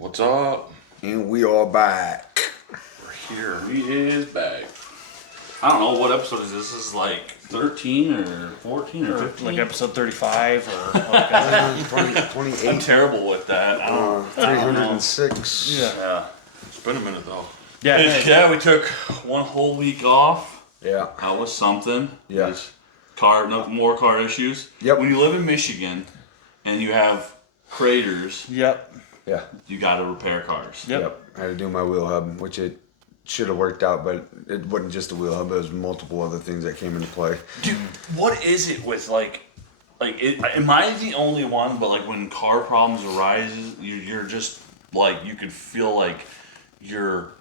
What's up? And we are back. We're here. He is back. I don't know what episode is this. This is like 13 or 14 or 15. Like episode 35 or like 28. I'm terrible with that. I don't, I don't know. 306. Yeah. It's been a minute though. Yeah, we took one whole week off. Yeah. That was something. Yeah. There's more car issues. Yep. When you live in Michigan and you have craters, Yep. Yeah. you got to repair cars. Yep. I had to do my wheel hub, which it should have worked out, but it wasn't just a wheel hub. It was multiple other things that came into play. Dude, what is it with am I the only one? But like when car problems arise, you're just like you could feel like your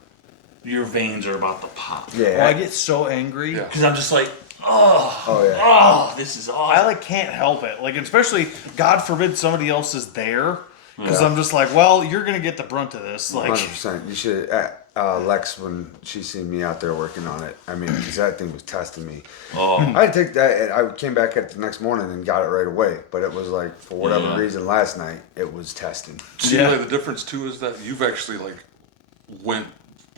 veins are about to pop. Yeah. Well, I get so angry. Yeah. Because I'm just like, Oh, yeah. oh, this is awesome. I like can't help it. Like especially, God forbid somebody else is there. Because Yeah. I'm just like, well, you're gonna get the brunt of this. Like, 100%. You should. Lex, when she seen me out there working on it, I mean, because that thing was testing me. Oh, I had to take that, and I came back at the next morning and got it right away. But it was like, for whatever Yeah. reason, last night, it was testing. See, Yeah. like, the difference too is that you've actually like went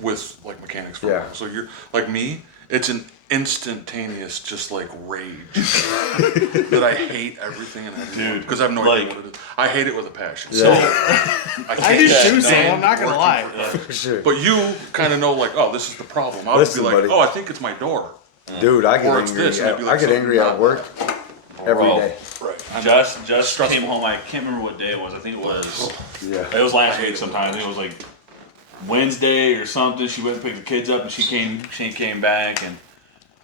with like mechanics for a Yeah. while. So you're like me. It's an instantaneous, just like rage that I hate everything and everyone Dude, because I have no idea like- what it is. I hate it with a passion. Yeah. I I do can't too, stand Sam. I'm not gonna working lie. for- For sure. But you kind of know, like, oh, this is the problem. I'll just be Listen, like, buddy. oh, I think it's my door. Dude, I get Or it's angry. this, and it'd be like I get something angry at not- work every Bro. day. Right. Just came home. I can't remember what day it was. I think it was. Yeah. It was last week sometime. I think it was like Wednesday or something. She went to pick the kids up and she came back and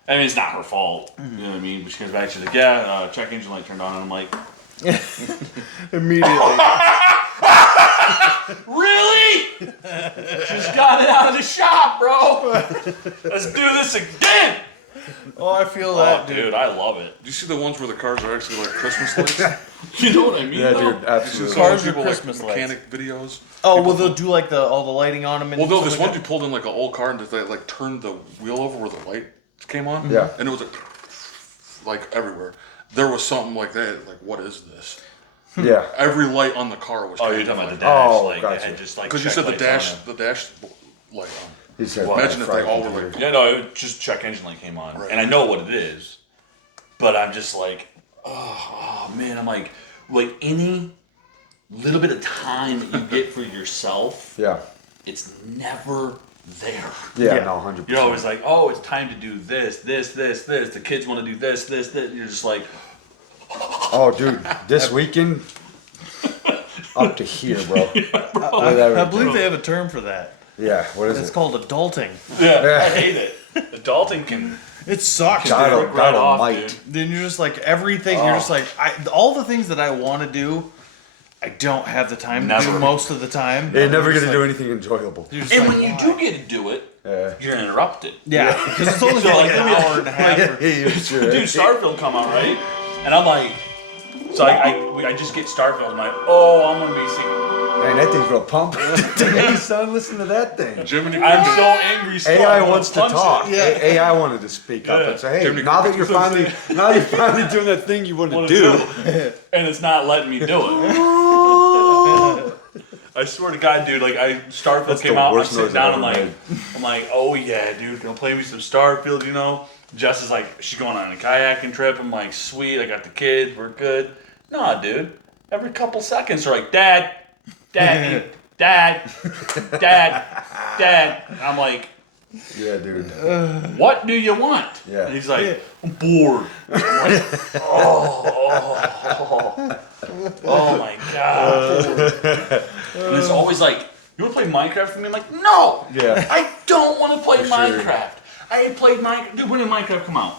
I mean it's not her fault. You know what I mean? But she comes back, she's like, yeah, check engine light turned on, and I'm like, immediately. really? Just got it out of the shop, bro. Let's do this again. Oh, I feel Oh, that, dude, I love it. Do you see the ones where the cars are actually like Christmas lights? You know what I mean? Yeah, though? dude, You see absolutely. some of Cars those are people Christmas like mechanic videos. Oh, People well, they'll do like all the lighting on them. And Well, no, stuff this like one dude pulled in like an old car and they like turned the wheel over where the light came on. Yeah. And it was like everywhere. There was something like that. Like, what is this? Yeah. Every light on the car was. Oh, you're talking about the dash? Oh, like gotcha. they had just like Because you check said lights on the it. dash light on. He said, Imagine if they all were like. Yeah, no, it just check engine light came on, Right. and I know what it is, but I'm just like, oh man, I'm like any little bit of time that you get for yourself, Yeah. it's never there. Yeah, Yeah. no, 100%. You're always like, oh, it's time to do this. The kids want to do this. You're just like, Oh, dude, this weekend, up to here, bro. Whatever. I believe they have a term for that. Yeah, what is It's it? called adulting. yeah, I hate it. Adulting can It sucks, God, dude. freak right off, might. dude. Then you're just like everything. You're just like all the things that I want to do. I don't have the time to Never. do most of the time. They're never Just going to like- do anything enjoyable. you're just And like, when you why? do get to do it, Yeah. you're interrupted. Yeah, because it's only So, like like, an hour and a half. or- Yeah, sure. Dude, Starfield come out, right? And I'm like, so I just get Starfield. I'm like, oh, I'm gonna be singing. Man, that thing's real pump. Hey, son, listen to that thing. Jiminy I'm Cricket. so angry. Still, AI I'm gonna wants to punch talk. it. Yeah. AI wanted to speak up Yeah. and say, "Hey, Jiminy now that Cricket. you're finally doing that thing you want to Wanna do." and it's not letting me do it. I swear to God, dude, like Starfield That's came the out, I'm worst sitting noise down, I've I'm ever like, oh yeah, dude, gonna play me some Starfield, you know? Jess is like, she's going on a kayaking trip. I'm like, sweet, I got the kids, we're good. Nah, dude. Every couple seconds, they're like, Dad, Dad, Dad, Dad. And I'm like, Yeah, dude. what do you want? Yeah. And he's like, I'm bored. I'm like, oh my God. And it's always like, you want to play Minecraft for me? I'm like, no. Yeah. I don't want to play For sure. Minecraft. I ain't played Minecraft. Dude, when did Minecraft come out?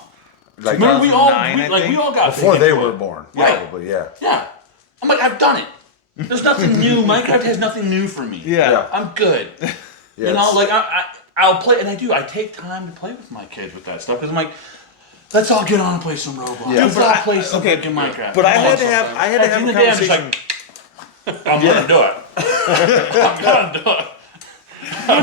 Like Remember we all 2009, I we think? got before big they into were it. born, Right. probably. Yeah. Yeah. I'm like, I've done it. There's nothing new. Minecraft has nothing new for me. Yeah. Yeah. I'm good. Yeah, You know, it's- like I'll play, and I do. I take time to play with my kids with that stuff because I'm like, let's all get on and play some Roblox. Yeah. Let's But all I- play some okay, freaking Minecraft. But I Come had on, to have something. I had At to the have end a of the day, I'm just conversation. I'm gonna do it. I'm gonna do it.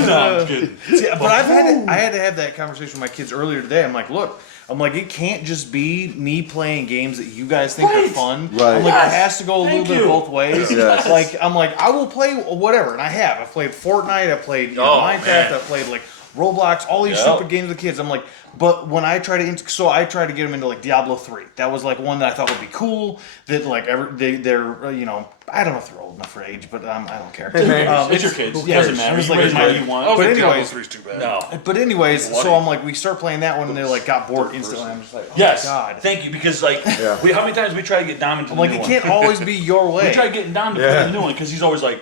No, I'm kidding. See, but I had to have that conversation with my kids earlier today. I'm like, look, I'm like, it can't just be me playing games that you guys think Right. are fun. Right. I'm like, Yes. it has to go a little Thank bit you. both ways. Yes. Like, I'm like, I will play whatever, and I have. I've played Fortnite, I've played Minecraft, man. I've played like Roblox, all these Yep. stupid games with kids. I'm like, but when I try to, so I tried to get them into like Diablo 3. That was like one that I thought would be cool. That like they're I don't know if they're old enough for age, but I don't care. It's your kids. It yeah, doesn't matter. it's You like raise a money kid. you want. I don't But think Diablo anyways- 3's too bad. No. But anyways, Bloody. so I'm like, we start playing that one, and they're like got bored instantly. I'm just like, oh Yes. my god. Thank you, because like, Yeah. how many times we try to get Dom into the Like new it one? can't always be your way. We tried getting Dom to Yeah. play the new one because he's always like,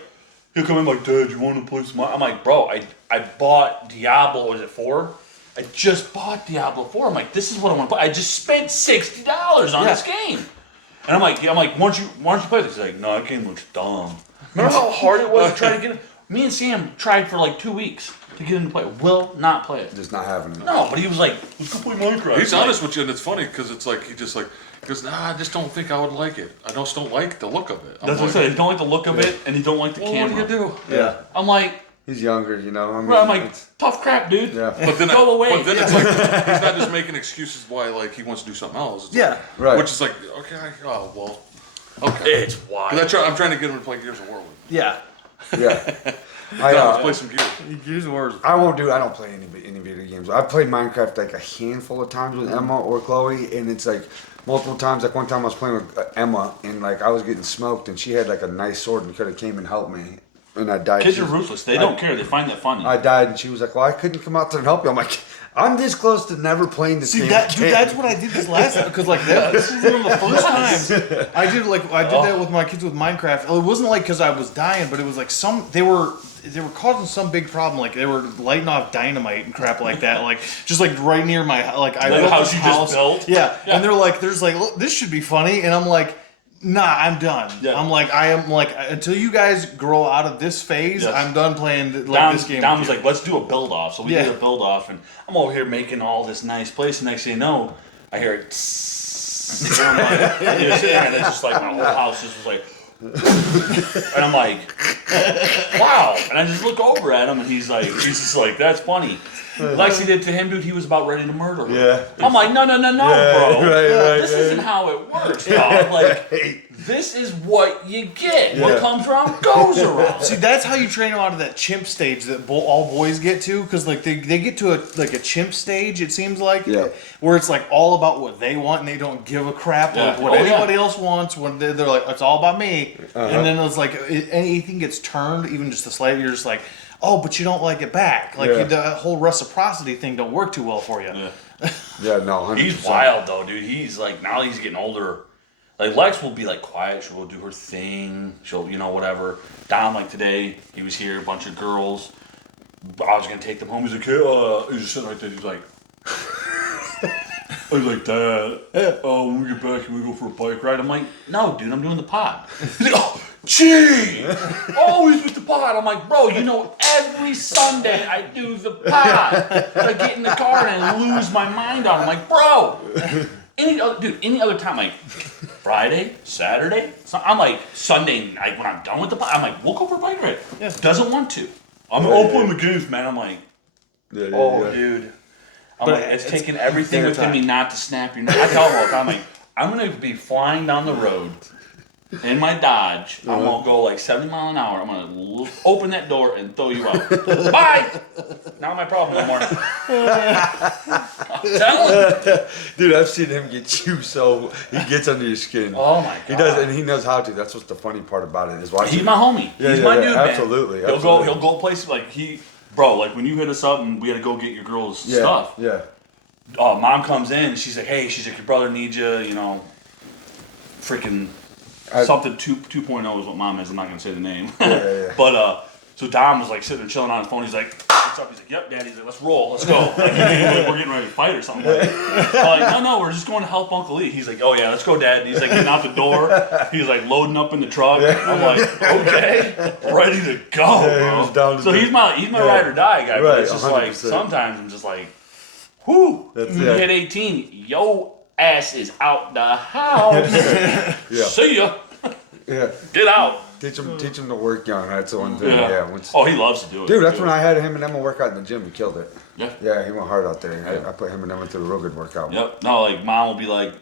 he'll come in like, Dad, you want to play some? I'm like, bro, I bought Diablo. Was it 4? I just bought Diablo 4. I'm like, this is what I want to play. I just spent $60 on Yeah. this game, and I'm like, why don't you play this? He's like, no, that game looks dumb. Remember how hard it was to try to get him? Me and Sam tried for like 2 weeks to get him to play it. Will not play it. Just not having it. No, but he was like, let's go play Minecraft. He's I'm like, honest with you, and it's funny because it's like he goes, nah, I just don't think I would like it. I just don't like the look of it. I'm That's what I like, said. He don't like the look of it, and he don't like the well, camera. what do you do? Yeah. I'm like, He's younger, you know. I mean, bro, I'm like, it's- tough crap, dude. yeah. But then, Go away. But then it's like he's not just making excuses why like he wants to do something else. It's Yeah. like, Right. Which is like, okay, oh well, okay. It's wild. 'Cause I'm trying to get him to play Gears of War with. Yeah. Yeah. Let's play some Gears. Use words. I don't play any video games. I've played Minecraft like a handful of times with Emma or Chloe, and it's like multiple times. Like one time I was playing with Emma, and like I was getting smoked, and she had like a nice sword and could have came and helped me, and I died. Kids are ruthless. They don't care. They find that funny. I died, and she was like, "Well, I couldn't come out there and help you." I'm like, "I'm this close to never playing this See game that, again." dude, that's what I did this last time because like this is one of the first times I did that with my kids with Minecraft. It wasn't like because I was dying, but it was like they were causing some big problem. Like they were lighting off dynamite and crap like that. Like just like right near my like I The built house this you just built? Yeah. Yeah. And they're like, there's like, look, this should be funny, and I'm like. Nah, I'm done. Yeah. I'm like, I am like, until you guys grow out of this phase, Yes. I'm done playing like Dom, this game. Dom with was you. like, let's do a build off. So we Yeah. did a build off, and I'm over here making all this nice place. And next thing you know, I hear it. And I'm like, and it's just like my whole house just was like. And I'm like, wow. And I just look over at him, and he's just like, that's funny. Lexi did to him, dude. He was about ready to murder her. Yeah. I'm like, no, bro. right, This isn't how it works, dog. Like, this is what you get. What Yeah. comes around goes around. See, that's how you train them out of that chimp stage that all boys get to, because like they get to a chimp stage. It seems like, Yeah. where it's like all about what they want and they don't give a crap Yeah. of what Oh, yeah. anybody else wants. When they're like, it's all about me, and then it's like anything gets turned, even just a slight. You're just like, oh, but you don't like it back. Like Yeah. the whole reciprocity thing don't work too well for you. Yeah. Yeah, no, 100%. He's wild though, dude. He's like, now he's getting older. Like Lex will be like quiet. She'll do her thing. She'll, whatever. Dom, like today, he was here, a bunch of girls. I was gonna take them home. He's like, hey, he's just sitting right there. He's like, I was like, Dad, when we get back, can we go for a bike ride? I'm like, no, dude, I'm doing the pod. He's like, oh, gee, always with the pod. I'm like, bro, every Sunday I do the pod. I get in the car and I lose my mind on it. I'm like, bro, any other time, like Friday, Saturday, I'm like Sunday night when I'm done with the pod, I'm like, we'll go for a bike ride. Yeah. Doesn't want to. I'm open the games, man. I'm like, Yeah, yeah, oh, yeah. dude. I'm But like, it's it's taking everything dinner within time. me not to snap your neck. I tell them all the time, like, I'm going to be flying down the road in my Dodge. I'm going to go like 70 miles an hour. I'm going to open that door and throw you out. Bye! Not my problem no more. I'm telling you. Dude, I've seen him get you so he gets under your skin. Oh, my God. He does, and he knows how to. That's what's the funny part about it is watching. He's my homie. Yeah, He's yeah, my yeah, dude, man. absolutely, He'll absolutely. go places like bro, like when you hit us up and we had to go get your girl's yeah, stuff. Yeah. Mom comes in, she's like, hey, your brother needs you, freaking something 2.0 is what mom is. I'm not going to say the name. yeah. But, so Dom was like sitting there chilling on his phone. He's like, what's up? He's like, yep, Daddy. He's like, let's roll. Let's go. Like, we're getting ready to fight or something. Like, no, we're just going to help Uncle Lee. He's like, oh, yeah, let's go, Dad. And he's like getting out the door. He's like loading up in the truck. I'm like, okay, ready to go, Yeah, he bro. was down to So do- he's my ride or die guy. Right, But it's just 100%. like, sometimes I'm just like, whoo, That's you it. hit 18, yo ass is out the house. Yeah. See ya. Yeah. Get out. Teach him to work young. That's the one thing. Yeah. Oh, he loves to do it. Dude, that's too. when I had him and Emma work out in the gym. He killed it. Yeah. Yeah, he went hard out there. I put him and Emma through a real good workout. Yep. No, like mom will be like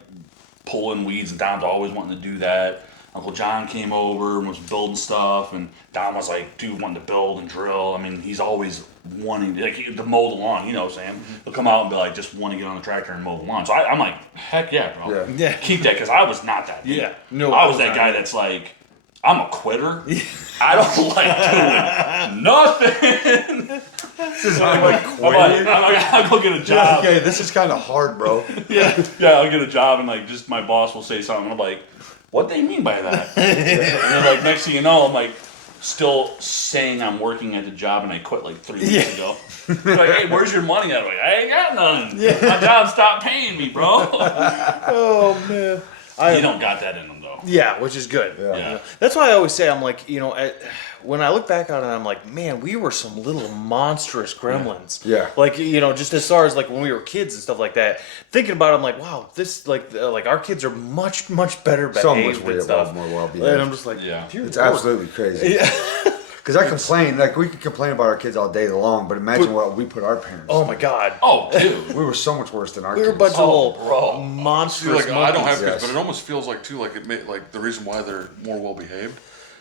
pulling weeds, and Dom's always wanting to do that. Uncle John came over and was building stuff, and Dom was like, dude, wanting to build and drill. I mean, he's always wanting to mow the lawn. You know what I'm saying? He'll come out and be like, just want to get on the tractor and mow the lawn. So I'm like, heck yeah, bro. Yeah. Yeah. Keep that, because I was not that. Dude. Yeah. No, I was I that was guy not. that's like, I'm a quitter. I don't like doing nothing. I'll go get a job. Okay, this is kind of hard, bro. Yeah, I'll get a job and like just my boss will say something. And I'm like, what they mean by that? And then like next thing you know, I'm like still saying I'm working at the job and I quit like 3 weeks ago. They're like, hey, where's your money? I'm like, I ain't got none. My job stopped paying me, bro. Oh man. You don't got that in them though. Yeah, which is good. Yeah. Yeah. That's why I always say, I'm like, when I look back on it, I'm like, man, we were some little monstrous gremlins. Yeah. Like, just as far as like when we were kids and stuff like that. Thinking about it, I'm like, wow, this like our kids are much better behaved So much and way stuff. above, more well-behaved. And I'm just like, Yeah. dear It's Lord. absolutely crazy. Because I complain, like we can complain about our kids all day long, but imagine what we put our parents. Oh my God. Oh, dude. We were so much worse than our We were a kids. bunch of little bro. See, monstrous like I don't have monkeys. kids, but it almost feels like too, like like the reason why they're more well behaved.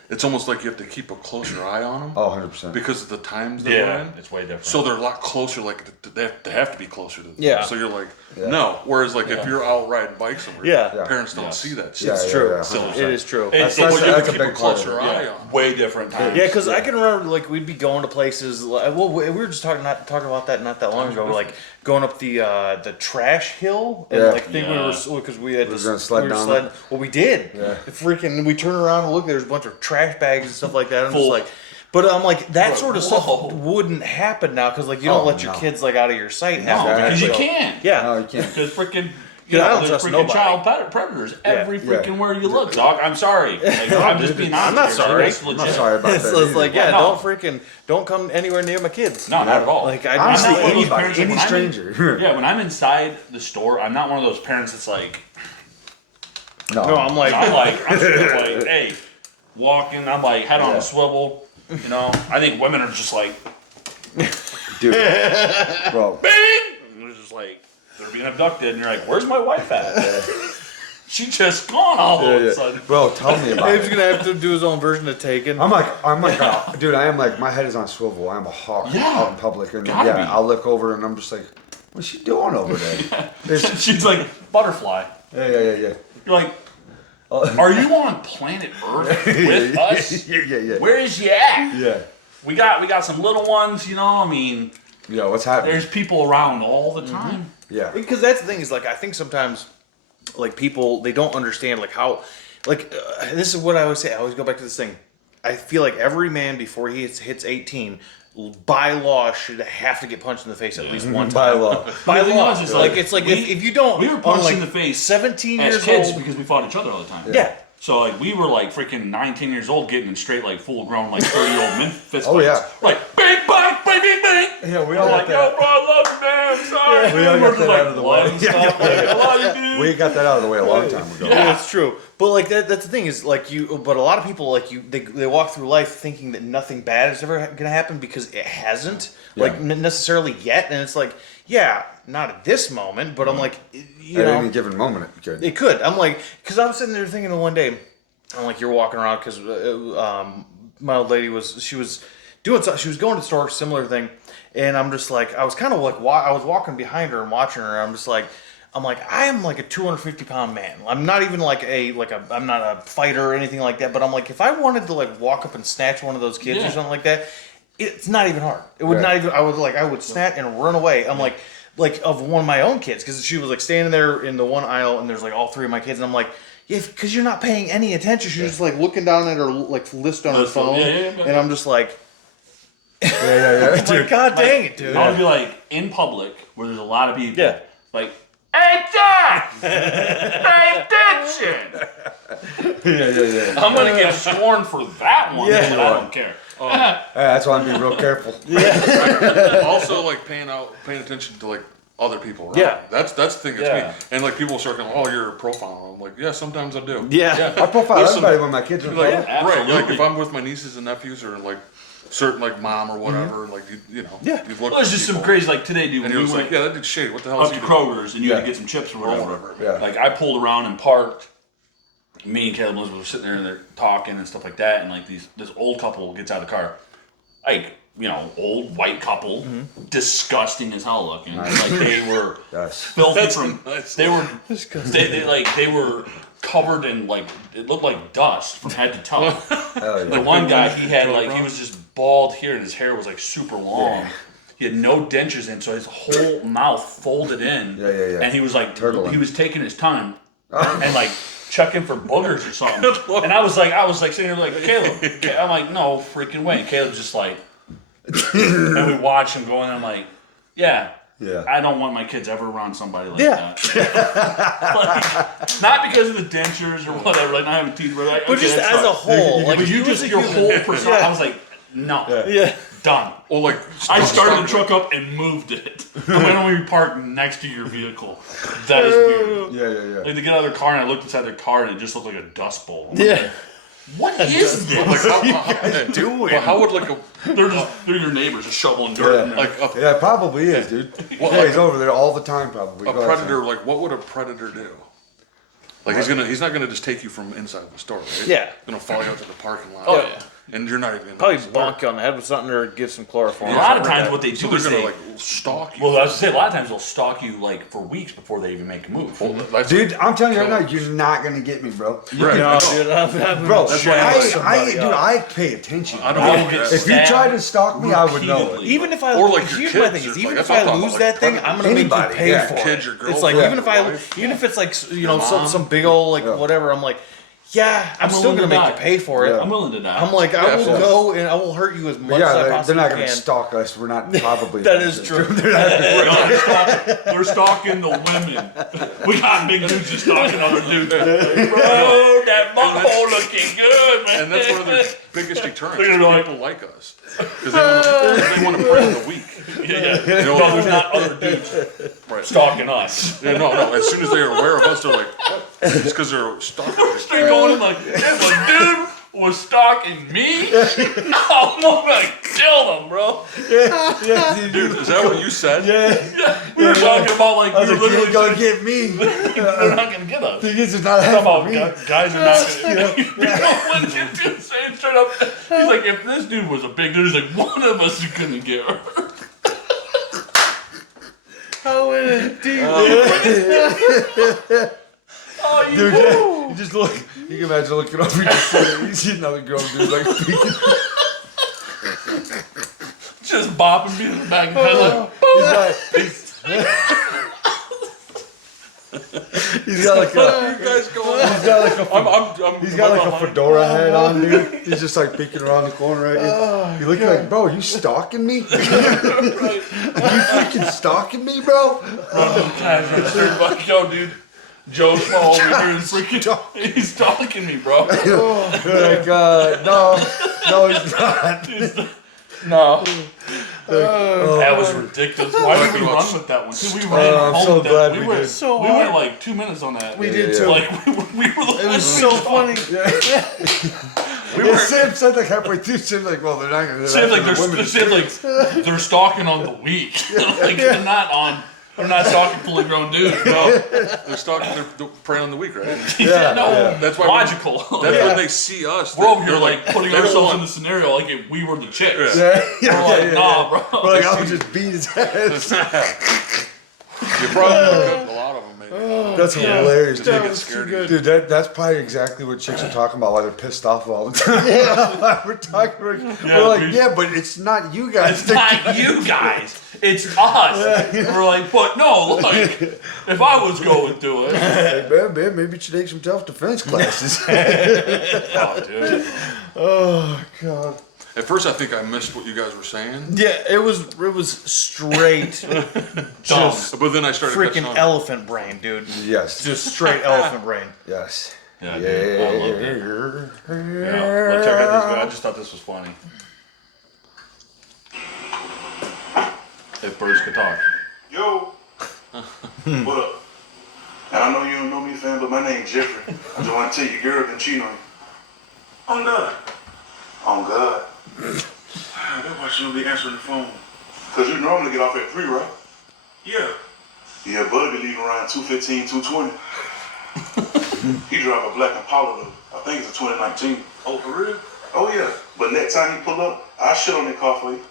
It's almost like you have to keep a closer eye on them Oh, 100%. because of the times they're Yeah, in. it's way different. So they're a lot closer. Like they have to be closer to them. Yeah. So you're like, Yeah. no. Whereas like if you're out riding bikes somewhere, Yeah. parents don't Yes. see that. Yeah, Shit. yeah, True. yeah, So 100%. It is true. It's So like you that's have to a keep a big part of closer it. eye yeah, on. way different times. Yeah, because I can remember like we'd be going to places. Well, we were just talking about that not that long ago. Like going up the trash hill and Yeah. like think we Yeah. were because we had We were to gonna sled down sledding. it. Well, we did. Yeah. Freaking, we turn around and look. There's a bunch of trash bags and stuff like that. I'm Full. just like. But I'm like that sort of Whoa. stuff wouldn't happen now because like you don't Oh, let your no. kids like out of your sight. No, half the because time, you so- can't. Yeah. No, you can't. Because freaking, Yeah, I don't there's trust freaking nobody. child predators every Yeah. freaking where you look, dog. I'm sorry. Like, I'm just being honest. I'm not here. sorry. That's I'm legit. not sorry about It's, that. it's like either. yeah, No. don't come anywhere near my kids. No, not at all. Like I Honestly, I'm not one of those anybody, parents, like, any when I'm in- stranger. Yeah, when I'm inside the store, I'm not one of those parents that's like, No, No, I'm like I'm still like, hey, walking, I'm like head on a swivel. You know, I think women are just like, dude, bro. bing! And they're just like, they're being abducted, and you're like, where's my wife at? She just gone all of a sudden. Bro, tell me about Dave's it. gonna have to do his own version of Taken. I'm like, dude, I am like, my head is on swivel. I'm a hawk Yeah. out in public, and Gotta yeah, be. I'll look over and I'm just like, what's she doing over there? She's like, butterfly. Yeah. You're like, are you on planet Earth with us? Yeah. Where is she at? Yeah. We got some little ones, you know. I mean, Yeah, what's happening? there's people around all the time. Yeah. Because that's the thing is like I think sometimes like people they don't understand like how like this is what I always say. I always go back to this thing. I feel like every man before he hits 18 by law should have to get punched in the face at least one time. By law. By The thing law, is, is like like, it's like we- if you don't, we were on, punched like, in the face 17 as years kids old. because we fought each other all the time. Yeah. So like we were like freaking 19 years old getting in straight like full grown like 30-year-old men fist Oh, fights. yeah. Like bang bang bang bang bang. Yeah, we We're all like, got yo, that. bro, I love you, man. I'm sorry. We all man. got We're just that like out of the blood way. and stuff. Like, I love you, dude. We got that out of the way a long time ago. Yeah, it's true. But like that's the thing is like but a lot of people like they walk through life thinking that nothing bad is ever gonna happen because it hasn't like necessarily yet, and it's like yeah, not at this moment, but I'm like you At know any given moment, it could. it could. I'm like because I was sitting there thinking one day, I'm like you're walking around because my old lady was doing something, she was going to the store similar thing, and I'm just like I was kind of like I was walking behind her and watching her. I'm like I am like a 250-pound man. I'm not even I'm not a fighter or anything like that. But I'm like if I wanted to like walk up and snatch one of those kids or Yeah. something like that, it's not even hard. It would Right. not even. I would snap and run away. I'm like of one of my own kids because she was like standing there in the one aisle and there's like all three of my kids and I'm like. Yeah, because you're not paying any attention. She's just like looking down at her like list on her List, phone, yeah. and I'm just like, Yeah. I'm like, God dang it, dude. I would be like in public where there's a lot of people. Yeah. Like, hey, Jack! Pay attention! Yeah. I'm gonna get scorned for that one, Yeah. but I don't care. That's why I'm being real careful. Also, like paying attention to like other people around. Yeah. That's the thing that's Yeah. me. And like people start going, oh, you're a profile. I'm like, yeah, sometimes I do. Yeah. I profile There's some- everybody when my kids are Like, little. right, like Absolutely. if I'm with my nieces and nephews or like certain like mom or whatever, like you know, Yeah. you've Well, looked there's at just some people, crazy, like today, dude, and when he we was went like, yeah, that dude's shady. What the hell up is to he doing? Kroger's and you had Yeah. to get some chips or whatever. Yeah. Like I pulled around and parked. Me and Caleb Elizabeth were sitting there and they're talking and stuff like that, and like this old couple gets out of the car, like old white couple, disgusting as hell looking. Like they were Yes. filthy That's from. nice. They were they were covered in like it looked like dust from head to toe. Hell The yeah. one guy he had like he was just bald here and his hair was like super long. He had no dentures in, so his whole mouth folded in. Yeah. And he was like, Turtling. he was taking his time and like checking for boogers or something. And I was like sitting here like, Caleb. I'm like, no freaking way. And Caleb's just like, and we watch him go, and I'm like, yeah. Yeah. I don't want my kids ever around somebody like Yeah. that. Like, not because of the dentures or whatever, like not having teeth, but like, But okay, just that's as a fine. whole, like But you he just was a your human. whole person. I was like, no, Yeah. done. Or like I started the start- truck up and moved it. The way when we parked next to your vehicle, that is weird. Yeah. Like they get out of their car and I looked inside their car and it just looked like a dust bowl. I'm Yeah. like, what is But this? like how doing? But how would like a They're your neighbors just shoveling dirt in there. like a, Yeah, it probably is, dude. Yeah, he's over there all the time, probably. a Go ahead, predator? Like what would a predator do? Like he's not gonna just take you from inside the store, right? Yeah. He's gonna follow you out to the parking lot. Oh, yeah. And you're not even gonna Probably know it's bonk you on the head with something or give some chloroform. a or lot of something times like what they So do is they're they, gonna like stalk you. well, I was gonna say a lot of times they'll stalk you like for weeks before they even make a move. That's Dude, like I'm telling you right now, killers. you're not gonna get me, bro. Right. No, dude, I'm Bro, That's why I'm dude, I pay attention. I don't I know. will get that. If you tried to stalk me, I would know it. repeatedly. even if I Or like your here's my kids, thing is or even like, if that's what I I'm talking lose about, that like thing, I'm gonna Anybody, make you pay yeah. for Kids, it. your It's like girlfriend, even if wife, even if it's like your mom. some big old like Yeah. whatever, I'm like, yeah, I'm still willing gonna to make die. you pay for it. Yeah. I'm willing to die. I'm like, I will absolutely. go and I will hurt you as much Yeah, as I they're possibly not gonna can. stalk us. We're not probably. That is true. They're stalking the women. We got big dudes just stalking other dudes. Bro, that butthole looking good, man. And that's one of their biggest deterrents. They're is like- people like us because they want to prey on the weak. Yeah. know- No, there's not other dudes Right. stalking us. Yeah, no. As soon as they are aware of us, they're like, what? It's because they're stalkers. They're going in like, if a dude was stalking me, I'm gonna kill them, bro. Dude, is that what you said? We were talking about like, I was we were like, you ain't literally gonna get me. they're not gonna get us. This is not Talking about happening to me. guys are not gonna. When you dude saying straight up, he's like, if this dude was a big dude, he's like, one of us is gonna get hurt. How indeed. Oh, you Dude, you just look. You can imagine looking over your shoulder. You see another girl, dude, like peeking. just bopping me in the back of the head like, He's got like a. You guys go on. He's got like a. I'm, He's got like a fedora hat on, dude. He's just like peeking around the corner at you. You look like, bro, you stalking me? Are you freaking stalking me, bro? like, yo, dude. Joe Small over here is freaking. He's stalking me, bro. Like, no, he's not. No. That was ridiculous. Why did we run with that one? Dude, we ran I'm home so with that. glad We we went, did. So we hard. went like 2 minutes on that. We did too. Like we were the It was so funny. Yeah, Sam said like halfway through, Sam's like, well, they're not gonna. Said like women. they're stalking on the weak. Like they're not on. They're not stalking fully grown dudes. No. They're stalking. They're preying on the weak, right? Yeah, no. yeah. That's why Logical. That's when they see us. We're over here they're like putting they don't ourselves in want- the scenario like if we were the chicks. Yeah, We're like, nah, bro. We're like, I'll just beat his ass. You probably could, a lot of them, maybe. That's hilarious, They dude. get scared of you. Dude, that's probably exactly what chicks are talking about. Why they're pissed off all the time. we're talking. We're like, we- yeah, but it's not you guys. It's not you guys. It's us. We're like, but no, like, if I was going through it. Like, man, maybe you should take some self-defense classes. Oh, dude. Oh God. At first, I think I missed what you guys were saying, Yeah, it was straight Dumb. but then I started catching freaking on. elephant brain, dude. Yes. Just straight elephant brain. Yes. Yeah, dude. I loved it. Yeah. Let's check out this. I just thought this was funny. If birds could talk. Yo, What up? Now, I know you don't know me, fam, but my name's Jeffrey. I just want to tell you, girl been cheating on you. On God. On God. That's why she don't be answering the phone. Because you normally get off at 3, right? Yeah. Yeah, Bud be leaving around 2:15, 2:20. He drive a black Impala, though. I think it's a 2019. Oh, for real? Oh, yeah. But next time he pull up, I'll shit on that car for you.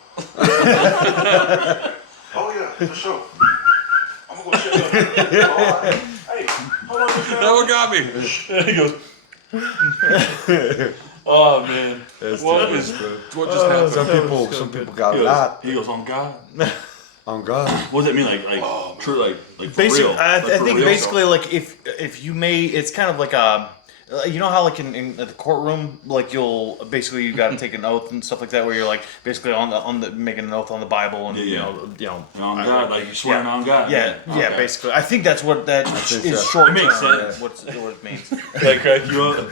Oh, yeah, for sure. I'm gonna go check it out. All right. Hey, hold on, That one got me. He goes. Oh man, What just happened? Some people got a lot. he goes on God. On God. What does that mean? True, like for Basically, real. I Like, for think real. basically like if you may, it's kind of like a, you know how like in the courtroom, like you got to take an oath and stuff like that, where you're like basically on the making an oath on the Bible and Yeah. you know on God, like you're swearing on God. yeah, Okay. basically. I think that's what that think is so. short It makes term. sense. What it means. That crack you up.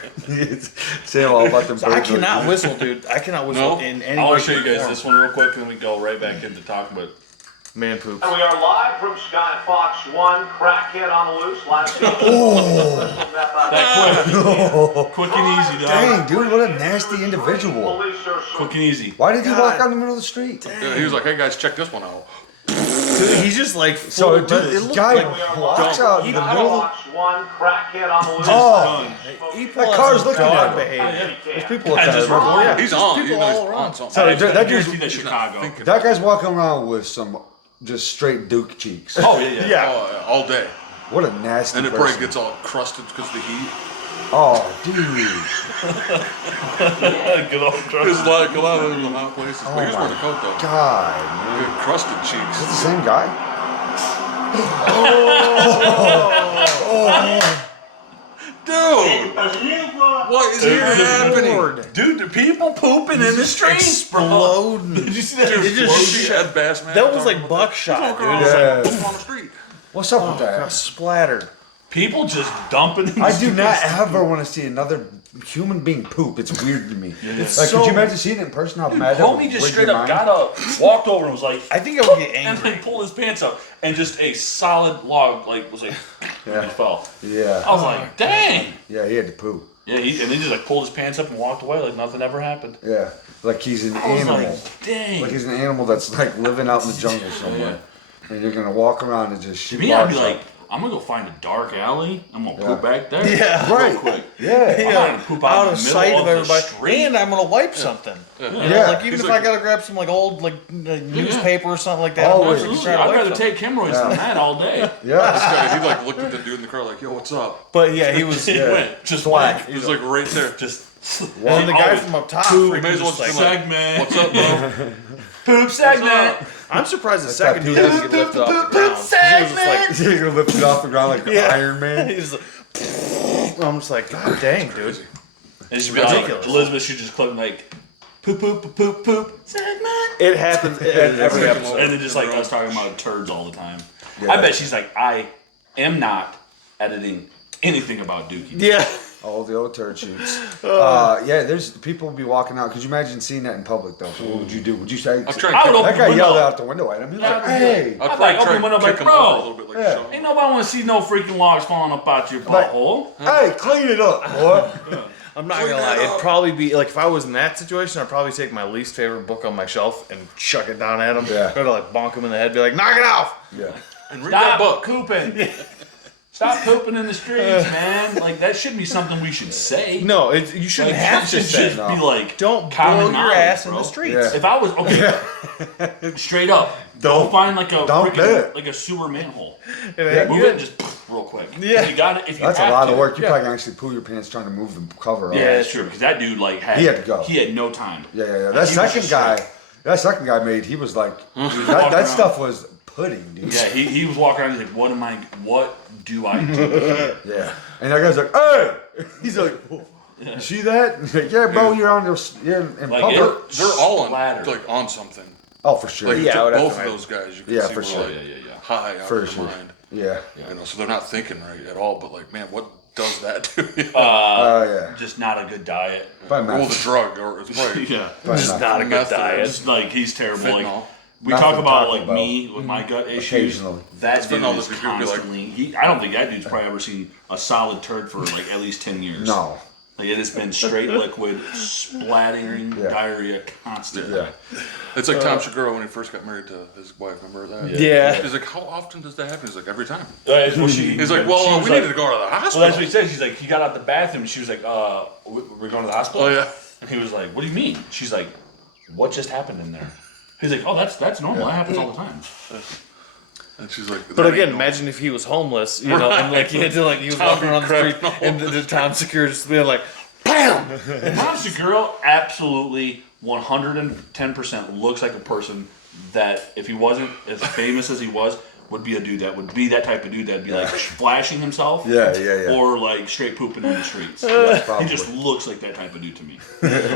Say all about them. So I cannot whistle, dude. I cannot whistle No. in any I way. want to show you shape, or guys form. this one real quick, and we go right back into talking about Man poops. And we are live from Sky Fox 1, crackhead on the loose. Last week. quick and easy, dog. Dang, dude, what a nasty individual. Police are Quick and easy. Why did he walk out in the middle of the street? Yeah, he was like, "Hey guys, check this one out." Dude, he's just like So, full, dude, but it this looked guy like walks out in the Sky middle of Fox 1, crackhead on the loose. Oh, he that car's looking at him. behavior. There's people looking I at just him. recorded. Yeah. He's on. people You know, all he's around. on something. So I that guarantee dude's, that's Chicago. thinking. that guy's walking around with some just straight Duke cheeks. Oh yeah. Yeah. Oh, all day, What a nasty and it person. probably gets all crusted because of the heat. Oh, dude. Good old truck. It's like a lot of them in the hot places. But he was my wearing a coat though. God, man. Good crusted cheeks. Is it the same guy? Dude, what is here happening? Dude, the people pooping in the streets, bro. Exploding. Did you see that? Dude, It just Ed shut- Bassman. That was like buckshot, dude. It's Yeah. Like, boom on the street. What's up with like that? splattered. People just dumping. In the I do streets. not ever want to see another human being poop. It's weird to me. It's Like, so- could you imagine seeing it in person? How mad that would Homie just break straight your up mind? got up, walked over, and was like, I think I would get and angry. then pulled his pants up, and just a solid log was like, Yeah. he fell. Yeah, I was like, dang. yeah, he had to poop. Yeah, and he just like pulled his pants up and walked away like nothing ever happened. Yeah, like he's an I was animal. like, dang. Like he's an animal that's like living out in the jungle somewhere, and you're gonna walk around and just shoot. To me, I'd be logs up. like, I'm gonna go find a dark alley. I'm gonna poop back there. Yeah. Right. Real quick. Yeah. I'm not gonna poop out, Out in of the sight middle of the everybody, street. and I'm gonna wipe something. You know, Yeah. like even He's if like- I gotta grab some like old like newspaper or something like that, Always. I'm not Absolutely. trying to I'd wipe rather something. take hemorrhoids Yeah. than that all day. This Yeah. guy, he like looked at the dude in the car like, "Yo, what's up?" But yeah, he was. He Yeah. went just Whack. whack. He was like right there. Just And the guy always from up top, Two, freaking may as well just like, just be like, segment. "What's up, bro?" Poop segment. I'm surprised the that second dude poop- doesn't get lifted off the ground. 'Cause he was just like, You're gonna lift it off the ground like Yeah. Iron Man. he's like, I'm just like, God dang, dude. It should be like Ridiculous. Elizabeth should just clip like poop poop poop poop segment. It happens in every Freaking episode. And then just like us talking about turds all the time. Yeah. I bet she's like, I am not editing anything about Dookie. Yeah. All the old turd shoots. Yeah, there's people will be walking out. Could you imagine seeing that in public though? So what would you do? Would you say? I'm trying I to would That open guy the yelled window. out the window at him. He was Yeah, like, I'd be "Hey!" I'd I'd probably like, open try the window, to like, kick him bro. over a little bit, like Yeah. show him. Ain't nobody want to see no freaking logs falling up out your Like- butthole. Hey, clean it up, boy. I'm not gonna lie. It'd probably be like if I was in that situation, I'd probably take my least favorite book on my shelf and chuck it down at him. Yeah. Go to like bonk him in the head, be like, knock it off. Yeah. And read that Stop book. pooping. Stop pooping in the streets, man. Like that shouldn't be something we should say. No, you shouldn't Like, have that to should say. just no. be like Don't common blow your knowledge, ass in bro. the streets. Yeah. If I was okay, straight up, Don't- find like a don't do freaking, it. like a sewer manhole. It ain't Move good. it and just real quick. Yeah. If you got it. If you That's a have lot to. of work. You Yeah. probably can actually pull your pants trying to move the cover off. Yeah, that's true. Because that dude like He had to go. He had no time. Yeah. That He was second just guy, like- that second guy made. He was like, walking that around. stuff was pudding, dude. Yeah, he was walking around. He's like, what do I do? Yeah. And that guy's like, "Hey!" He's like, "You see that?" He's like, "Yeah, bro, you're in Like, public." They're all on, Splattered. like on something. Oh, for sure. Like Yeah, I would have both to of make- those guys, you can Yeah, see for were sure. like Yeah. high out For of sure. their mind. Yeah. You know, so they're not thinking right at all. But like, man, what does that do? Oh yeah. Just not a good diet. By Well, the meth. drug, or it's probably Yeah. By Just meth. not a good Meth or diet. Just like he's terrible. Like, fentanyl. We Nothing talk about Taco like Bell. me with my gut issues. Occasionally. That dude been all is the people be like- constantly. I don't think that dude's probably ever seen a solid turd for like at least 10 years. No. Like it has been straight liquid, splattering Yeah. diarrhea constantly. Yeah. It's like Tom Segura when he first got married to his wife. Remember that? Yeah. He's like, how often does that happen? He's like, every time. Well, He's like, well, she was we like- needed to go to the hospital. Well, that's what he said. She's like, he got out the bathroom. And she was like, we're going to the hospital. Oh, yeah. And he was like, what do you mean? She's like, what just happened in there? He's like, oh, that's normal. That happens all the time. And she's like, But that again, ain't no- imagine if he was homeless, you know, and like he had to like he was walking around the street, and the Tom Segura just being like, BAM! Tom Segura absolutely 110% looks like a person that if he wasn't as famous as he was, would be a dude that would be that type of dude that'd be like flashing himself. Yeah. Or like straight pooping in the streets. Yeah, He probably. just looks like that type of dude to me.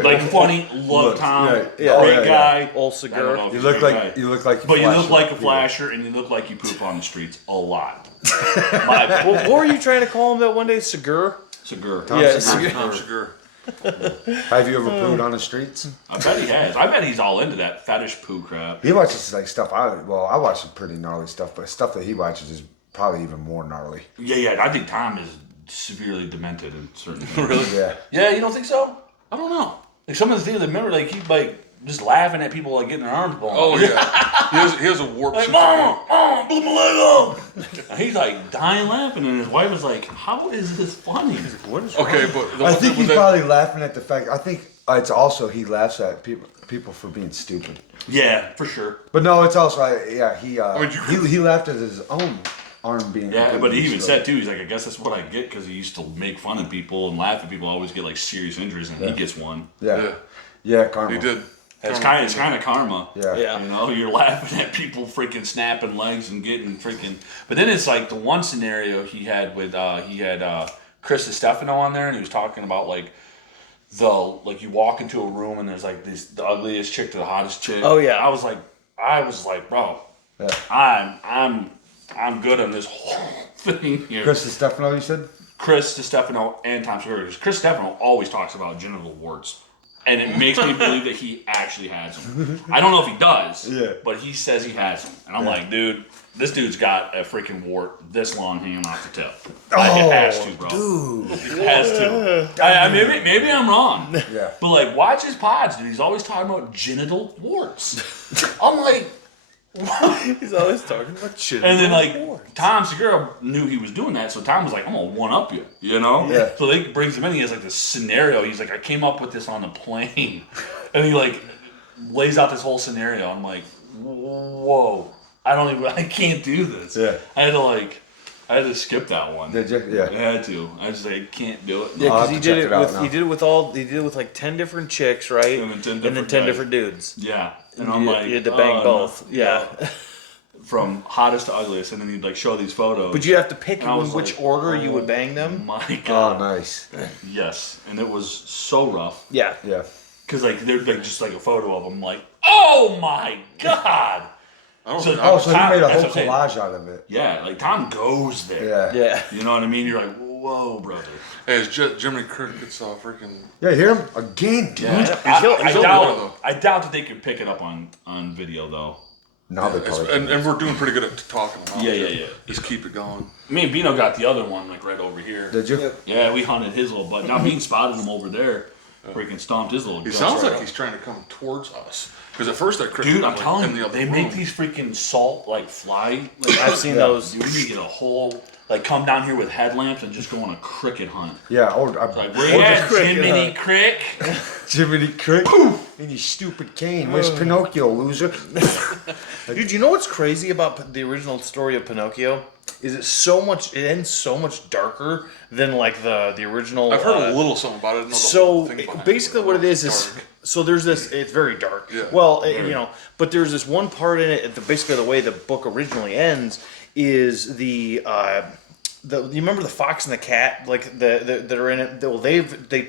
Like funny, love Tom, yeah. great Oh, yeah, guy. Old I don't Segura. know if You he's a look great like guy. you look like. But you look flash like a people. flasher, and you look like you poop on the streets a lot. What were you trying to call him that one day? Segura? Segura. Yeah, Segura. Tom Segura. Have you ever pooed on the streets? I bet he has. I bet he's all into that fetish poo crap. He watches like stuff. I watch some pretty gnarly stuff, but stuff that he watches is probably even more gnarly. Yeah. I think Tom is severely demented in certain things. Really? Yeah. Yeah, you don't think so? I don't know. Like some of the things I remember, like he's like just laughing at people like getting their arms blown. Oh, off. yeah. He has a warped Like, sense of humor. Mom, blew my leg off. And he's like dying laughing, and his wife is like, "How is this funny?" What is Okay, but the I one think thing he's with that, probably laughing at the fact. I think it's also he laughs at people for being stupid. Yeah, for sure. But no, it's also he laughed at his own arm being. Yeah, but he even completely said too, he's like, I guess that's what I get because he used to make fun of people and laugh at people. Always get like serious injuries, and he gets one. Yeah, karma. he did. It's kind of karma. Yeah. Yeah. You know, you're laughing at people freaking snapping legs and getting freaking. But then it's like the one scenario he had with Chris Stefano on there, and he was talking about like you walk into a room and there's like the ugliest chick to the hottest chick. Oh, yeah. I was like, bro, Yeah. I'm good on this whole thing here. Chris Stefano, you said? Chris Stefano and Tom Segura, because Chris Stefano always talks about genital warts. And it makes me believe that he actually has them. I don't know if he does, but he says he has them. And I'm like, dude, this dude's got a freaking wart this long hanging off the tip. Like, it has to, bro. Dude. It has to. Maybe I'm wrong. Yeah. But like, watch his pods, dude. He's always talking about genital warts. I'm like, He's always talking about shit. and then like Tom Segura knew he was doing that, so Tom was like, "I'm gonna one up you," you know. Yeah. So they brings him in. He has like this scenario. He's like, "I came up with this on the plane," and he like lays out this whole scenario. I'm like, "Whoa, I can't do this." Yeah. I had to skip that one. Did you? I Yeah. had to. I just like can't do it. Yeah, I'll because have he to did check it it out with now. he did it with like 10 different chicks, right? And then 10 and then different 10 guys. different dudes. Yeah. And I'm you, like, you had to bang oh, both. no. Yeah. From hottest to ugliest, and then he'd like show these photos. But you have to pick And I in was which like, order you oh would bang them. My Oh, God. nice. Yes, and it was so rough. Yeah. Yeah. Cause like there'd be just like a photo of him, like, oh my God. I don't So- know. Oh, so he Tom- made a that's whole what I'm saying. collage out of it. Yeah, like Tom goes there. Yeah. Yeah. You know what I mean? You're like, whoa, brother. Hey, it's Jiminy Cricket's freaking. Yeah, hear him again, dude. Yeah. he's killed one, though. I doubt that they could pick it up on video though. Now they It's- probably. and we're doing pretty good at talking about Yeah, it. yeah, yeah. Just keep it going. Me and Bino got the other one like right over here. Did you? Yeah, we hunted his little butt. Now Bean spotted him over there. Freaking stomped his little. He guts sounds right like up. he's trying to come towards us. Because at first that cricket Dude, was, I'm like, telling in you, the other they room. make these freaking salt like fly. Like, I've seen those. Dude, you get a whole like come down here with headlamps and just go on a cricket hunt. Yeah. Or Like where you at, Jiminy Crick? Jiminy Crick. And you stupid cane. Where's Pinocchio, loser? Dude, you know what's crazy about the original story of Pinocchio? Is it ends so much darker than like the original. I've heard a little something about it. I don't know the So whole thing behind basically, it. what it is Dark. so there's this. It's very dark. Yeah. Well, you know, but there's this one part in it. Basically, the way the book originally ends is the. You remember the fox and the cat, like that are in it. Well, they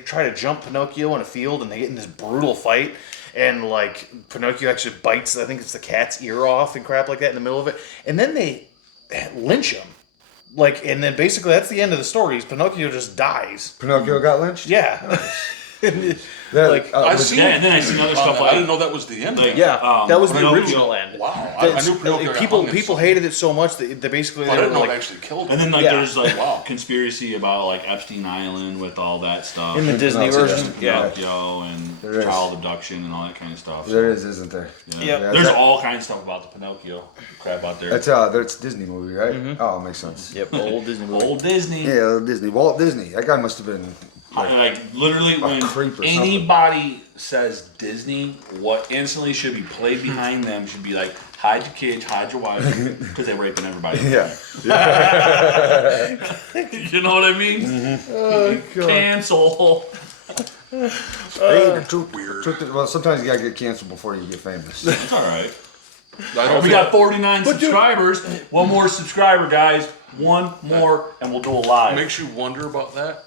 try to jump Pinocchio in a field, and they get in this brutal fight. And like Pinocchio actually bites, I think it's the cat's ear off and crap like that in the middle of it. And then they lynch him. Like, and then basically that's the end of the story. Is Pinocchio just dies. Pinocchio got lynched? Yeah. That, Like, I but- seen Yeah, and then I seen other on stuff that. like I didn't know that was the end. like, yeah, that was the Pinocchio. original end. Wow, I knew Pinocchio got people hung in people something. hated it so much that they basically I they didn't were know it like actually killed him. And then like Yeah. there's like conspiracy about like Epstein Island with all that stuff. in the Disney it's version. interesting. Yeah. Pinocchio and There is. child abduction and all that kind of stuff. there is, isn't there? Yeah. Yep. There's that- all kinds of stuff about the Pinocchio crap out there. That's Disney movie, right? Oh, makes sense. Yep, old Disney movie. Old Disney. Yeah, Disney. Walt Disney. That guy must have been. Like literally when creep or anybody says Disney, what instantly should be played behind them should be like hide your kids, hide your wife, because they're raping everybody. Yeah. You know what I mean? Cancel. Weird. Well, sometimes you gotta get canceled before you get famous. It's all right. I don't We think- got 49 subscribers. One more subscriber, guys. One more, and we'll do a live. makes you wonder about that.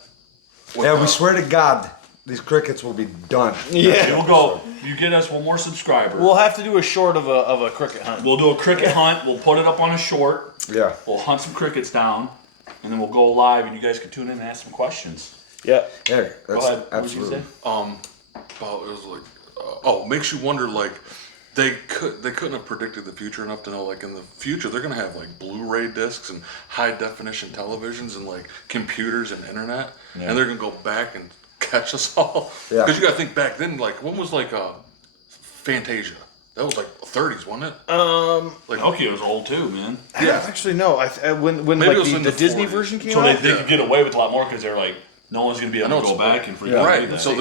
With, Yeah, we swear to God, these crickets will be done. Yeah. You'll go. You get us one more subscriber. We'll have to do a short of a cricket hunt. We'll do a cricket hunt. We'll put it up on a short. Yeah. We'll hunt some crickets down, and then we'll go live, and you guys can tune in and ask some questions. Yeah. Yeah, Go that's ahead. What would you absolutely. say? About it was like, makes you wonder like they couldn't have predicted the future enough to know like in the future they're gonna have like Blu-ray discs and high definition televisions and like computers and internet, and they're gonna go back and catch us all. Yeah. Because you gotta think back then, like when was like Fantasia? That was like 30s, wasn't it? Like Pinocchio was old too, man. yeah. Actually, no. When Maybe it like was in the the Disney 40s. version came So out. they could get away with a lot more because they're like, no one's gonna be able know, to go it's- back and freaking Right. do that. So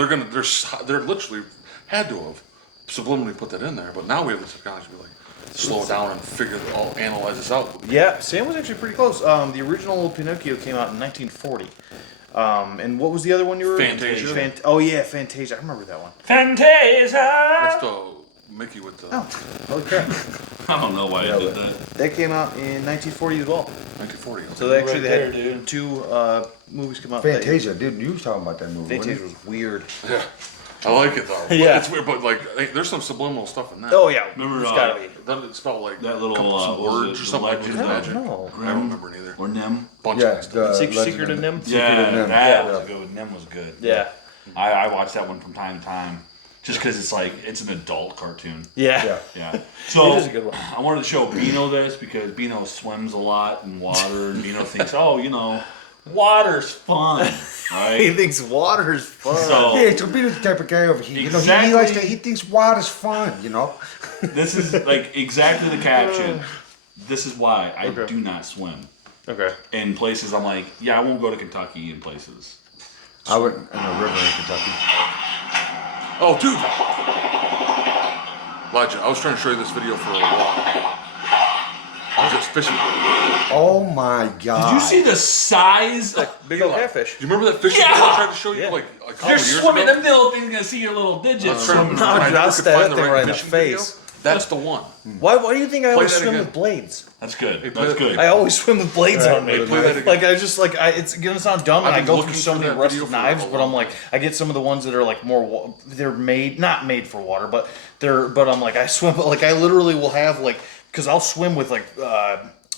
they're literally had to have subliminally put that in there, but now we have the technology to like slow it down and figure it all, analyze this out. Yeah, Sam was actually pretty close. The original Pinocchio came out in 1940. And what was the other one you were? Fantasia. Oh yeah, Fantasia. I remember that one. Fantasia. That's the Mickey with the Holy crap! I don't know why I did that. That came out in 1940 as well. 1940. So they actually Right had there, dude. two movies come out. Fantasia, dude, you was talking about that movie. Fantasia wasn't was weird. Yeah. I like it though. Yeah. It's weird, but like there's some subliminal stuff in that. Oh yeah, Remember, it's gotta be. Doesn't it spell like That little, couple, some what was words it, or the something like legend with of- magic? No. I don't remember neither. Or Nim. Bunch Yeah, of stuff. the Secret Legend of Nim. Yeah, of Nim. that Yeah. was good. Nim was good. Yeah. I watched that one from time to time, just because it's like it's an adult cartoon. Yeah. Yeah. Yeah. So It is a good one. I wanted to show Bino this because Bino swims a lot in water, and Bino thinks, oh, water's fun, He right? thinks water's fun. So Yeah, so be the type of guy over here. You know, he likes to. He thinks water's fun. You know. this is like exactly the caption. This is why I Okay. do not swim Okay. in places. I'm like, yeah, I won't go to Kentucky in places. I went in a river in Kentucky. Oh, dude. Legend. I was trying to show you this video for a while. I was just fishing. Oh my God. Did you see the size? Big old catfish. Do you remember that fishing Yeah. video I tried to show you Yeah. like a couple You're years swimming ago? them little things, gonna see your little I was digits. trying to No, find- just could that find the thing right in the fishing video. face. That's the one. Why do you think I always that swim again. with blades? That's good. Hey, That's play- good. I always swim with blades on me. Hey, play that again. Like it's gonna sound dumb, and I've I been go through looking so for many that rusted video for knives. a But long I'm like, I get some of the ones that are like more. They're not made for water, but they're. But I'm like, I swim. Like I literally will have like, because I'll swim with like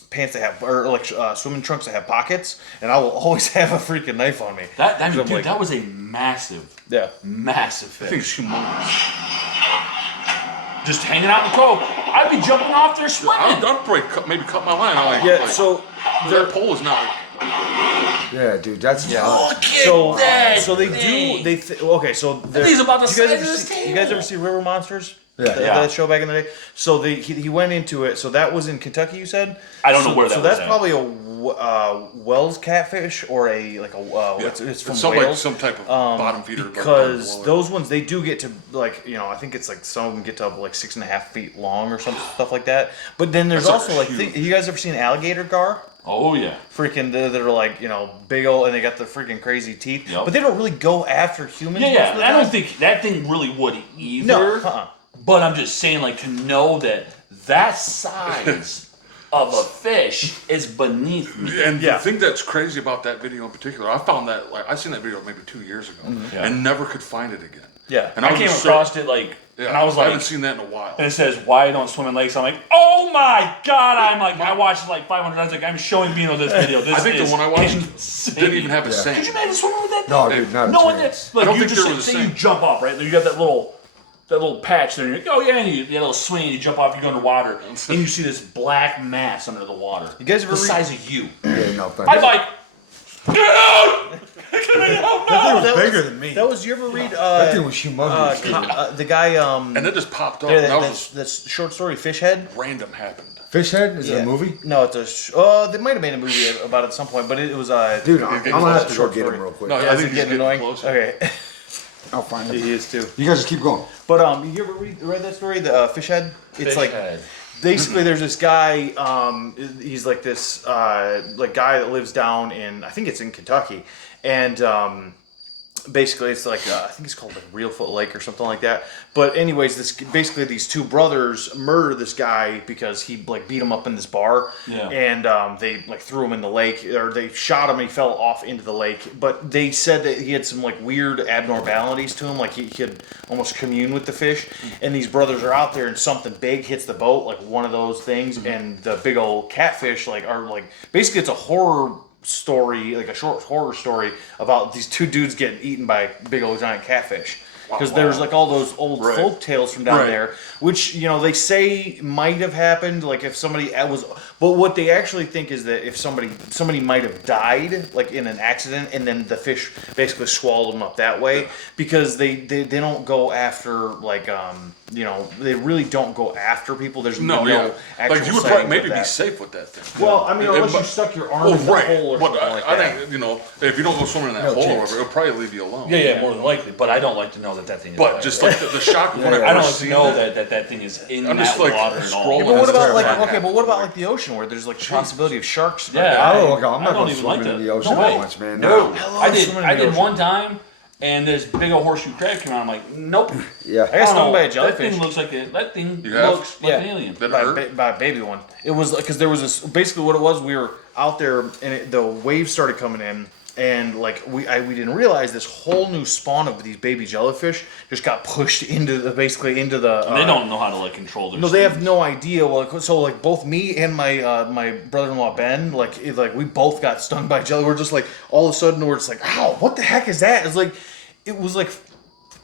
pants that have or like swimming trunks that have pockets, and I will always have a freaking knife on me. That I'm dude, like- that was a massive Yeah. fish. Thing's humongous. Just hanging out in the cove. I'd be jumping off there swimming. I'd probably maybe cut my line. I'm like, Yeah. like, So their pole is not. Yeah, dude, that's Look at So, that so they thing. do. Okay, so He's about the do you guys size ever of this see, you guys table. ever see River Monsters? Yeah. That show back in the day. So he went into it. So that was in Kentucky. You said. I don't know where that So was that's at. probably a Wells catfish or it's from some Wales. like some type of bottom feeder. like, Because below it. those ones they do get to like I think it's like some of them get to like 6.5 feet long or some stuff like that. But then there's That's also like huge. you guys ever seen alligator gar? Oh yeah. Freaking that are like big old and they got the freaking crazy teeth. Yep. But they don't really go after humans. Yeah, most yeah. of the I don't time. think that thing really would either. No. Uh-uh. But I'm just saying, like, to know that size of a fish is beneath me. And Yeah. the thing that's crazy about that video in particular, I found that I seen that video maybe 2 years ago Yeah. and never could find it again. Yeah. And I was came just across it like Yeah, And I was I like, haven't seen that in a while. and it says, why don't swim in lakes? I'm like, oh my God. I'm like, I watched it like 500 times. Like, I'm showing Bino this video. This I think is the one I watched insane. didn't even have a Yeah. Could sand. you imagine swimming with that? No, thing? dude, not a No one chance. that's like, don't you think just there was say a you sink. jump off, right? You got that little patch there. And you're like, oh yeah, and you get a little swing, you jump off, you go underwater, and you see this black mass under the water. You guys ever the read- size of you? Yeah, no, thanks. I'm like, dude! That was bigger than me. That was, you ever read That thing was humongous. the guy And it just popped up. yeah, and that that's was short story Fish Head? random happened. Fish Head? Is it a movie? No, it's they might have made a movie about it at some point, but it was Dude, I'm gonna have to go short get him story. real quick. No, Yeah, I is think it he's getting getting annoying? closer. Okay. I'll find He him. is too. You guys just keep going. But you ever read that story, the Fish Head? It's Fish like Head. basically there's this guy. He's like this like guy that lives down in, I think it's in Kentucky, and basically it's like I think it's called like Reelfoot Lake or something like that. But anyways, this basically these two brothers murder this guy because he like beat him up in this bar, Yeah. and they like threw him in the lake, or they shot him and he fell off into the lake. But they said that he had some like weird abnormalities to him, like he could almost commune with the fish. And these brothers are out there and something big hits the boat, like one of those things, and the big old catfish like are like basically it's a horror story, like a short horror story about these two dudes getting eaten by big old giant catfish. Because there's like all those old Right. folk tales from down Right. there, which they say might have happened. Like if somebody was, but what they actually think is that if somebody might have died like in an accident, and then the fish basically swallowed them up that way. Because they don't go after like they really don't go after people. There's No, no yeah. actual Like you would sightings probably of maybe be that. safe with that thing. Well, I mean, unless you but- stuck your arm Well, in the right. hole or But something like I that. think if you don't go swimming in that No hole, or chance. whatever, it'll probably leave you alone. Yeah, more than likely. But I don't like to know that thing is But there. just like the shock of when I I don't first like to seen know that. that thing is in I'm that just, like, water at all. scrolling But what That's about like terrifying. but what about like the ocean where there's like the possibility of sharks? Yeah. I'm I not don't going even like swimming in that. the ocean No that way. much, man. No, No. I did. swimming in I the did ocean. one time, and this big old horseshoe crab came out. I'm like, nope. Yeah. I got stung don't by know. a jellyfish. That thing looks like that thing You have? looks like an alien. Did it by, hurt? by a baby one. It was because there was this. Basically, what it was, we were out there and the waves started coming in, and like we didn't realize this whole new spawn of these baby jellyfish just got pushed into the They don't know how to like control their. No, they have speed. no idea. Well, so like both me and my brother-in-law Ben, like we both got stung by jelly. We're just like all of a sudden we're just like, ow, what the heck is that? It was like.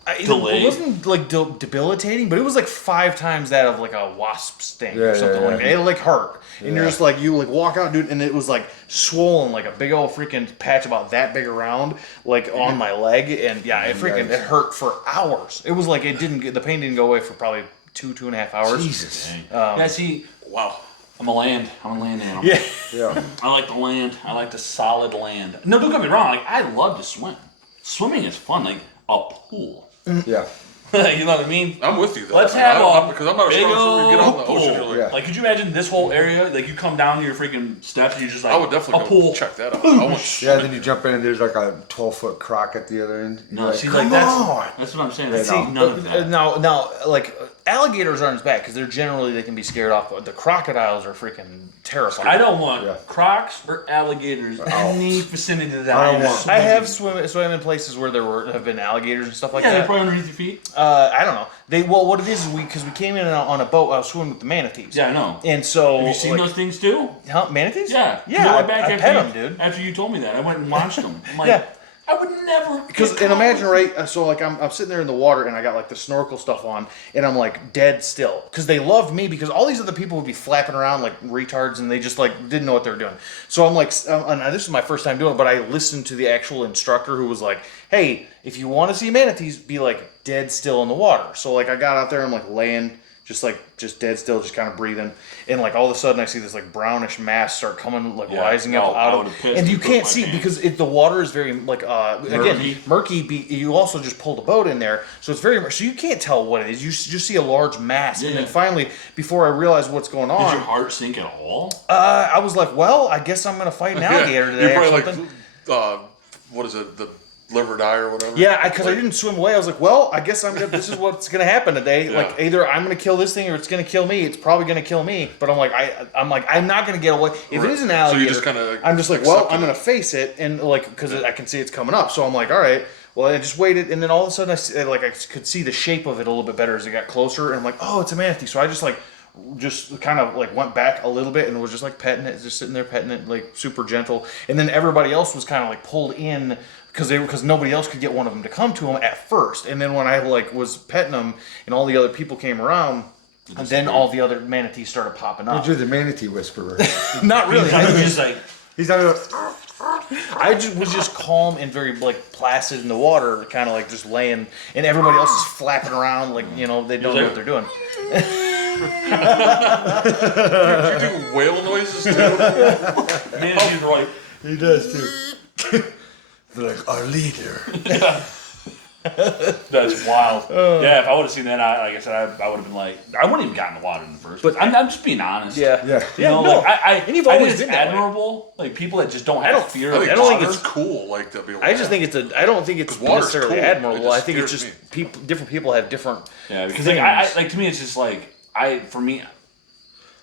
It Delayed? wasn't like debilitating, but it was like 5 times that of like a wasp sting Yeah, or something yeah, like that. yeah. It like hurt, and you're just like you like walk out, dude, and it was like swollen, like a big old freaking patch about that big around, like on my leg, and yeah, it freaking it hurt for hours. It was like the pain didn't go away for probably 2.5 hours. Jesus. Yeah, see, Wow. I'm a land animal. Yeah, Yeah. I like the land. I like the solid land. No, don't get me wrong. Like I love to swim. Swimming is fun. Like a pool. Yeah. You know what I mean? I'm with you though. Let's I mean, have because I'm not a big strong swimmer. You get out in the old ocean, pool. you're Yeah. like, Like, could you imagine this whole area? Like, you come down your freaking steps, and you just like I would definitely a go pool. check that out. I want Yeah, then you jump in and there's like a 12-foot croc at the other end. No, You're like, see, come like on. that's what I'm saying. Yeah, I see no. none of that. now, like alligators aren't as bad because they're generally they can be scared off. But the crocodiles are freaking terrifying. I don't want Yeah. crocs or alligators in any vicinity that I I don't am. want- I have swim in places where have been alligators and stuff like Yeah, they're that. probably underneath your feet. I don't know. What it is because we came in on a boat. I was swimming with the manatees. Yeah, I know. And so Have you seen like, those things too? huh, manatees? Yeah. Yeah. You I, went back I after pet you, them, dude. After you told me that, I went and watched them. I'm like, Yeah. I would never. Because get and caught imagine with- right, so like I'm sitting there in the water and I got like the snorkel stuff on and I'm like dead still because they loved me because all these other people would be flapping around like retards and they just like didn't know what they were doing. So I'm like, and this is my first time doing it, but I listened to the actual instructor who was like, "Hey, if you want to see manatees, be like dead still in the water." So like I got out there, I'm like laying. Just dead still, just kind of breathing, and like all of a sudden I see this like brownish mass start coming, like Yeah, rising no, up I out would've of, pissed and you and put can't my see pants. because the water is very like again murky. You also just pulled a boat in there, so it's very so you can't tell what it is. You just see a large mass, and then Yeah. finally, before I realized what's going Did your on, heart sink at all? I was like, well, I guess I'm gonna fight an alligator yeah, today you're or probably something. like, what is it? The live or die or whatever. Yeah, because I didn't swim away. I was like, well, I guess I'm gonna. This is what's gonna happen today. Yeah. Like either I'm gonna kill this thing or it's gonna kill me. It's probably gonna kill me. But I'm like, I'm not gonna get away. If it Right. is an So you alligator, just kinda I'm just like, well, accepted I'm gonna face it and like because I can see it's coming up. So I'm like, all right, Well, I just waited, and then all of a sudden, I could see the shape of it a little bit better as it got closer, and I'm like, oh, it's a manatee. So I just kind of like went back a little bit and was just like petting it, just sitting there petting it, like super gentle. And then everybody else was kind of like pulled in because nobody else could get one of them to come to them at first. And then when I like was petting them and all the other people came around, and then all the other manatees started popping up. You're the manatee whisperer. Not really. I was just like, He's not. I just was just calm and very like placid in the water, kind of like just laying, and everybody else is flapping around like they don't know what they're doing. You do whale noises too. manatees were like, He does too. They're like our leader. that's wild. Yeah, if I would have seen that, like I said, I would have been like, I wouldn't even gotten in the water in the first place. I'm just being honest. Yeah. Yeah. You know, no. like, I And you've I always think it's been that way. admirable. Like people that just don't have fear. I think of don't think water's it's- cool. Like to be able I just think it's I don't think it's 'Cause water's necessarily cool. admirable. It I just think it's scares just me. people. Different people have different. Yeah, because things. like to me, it's just like for me,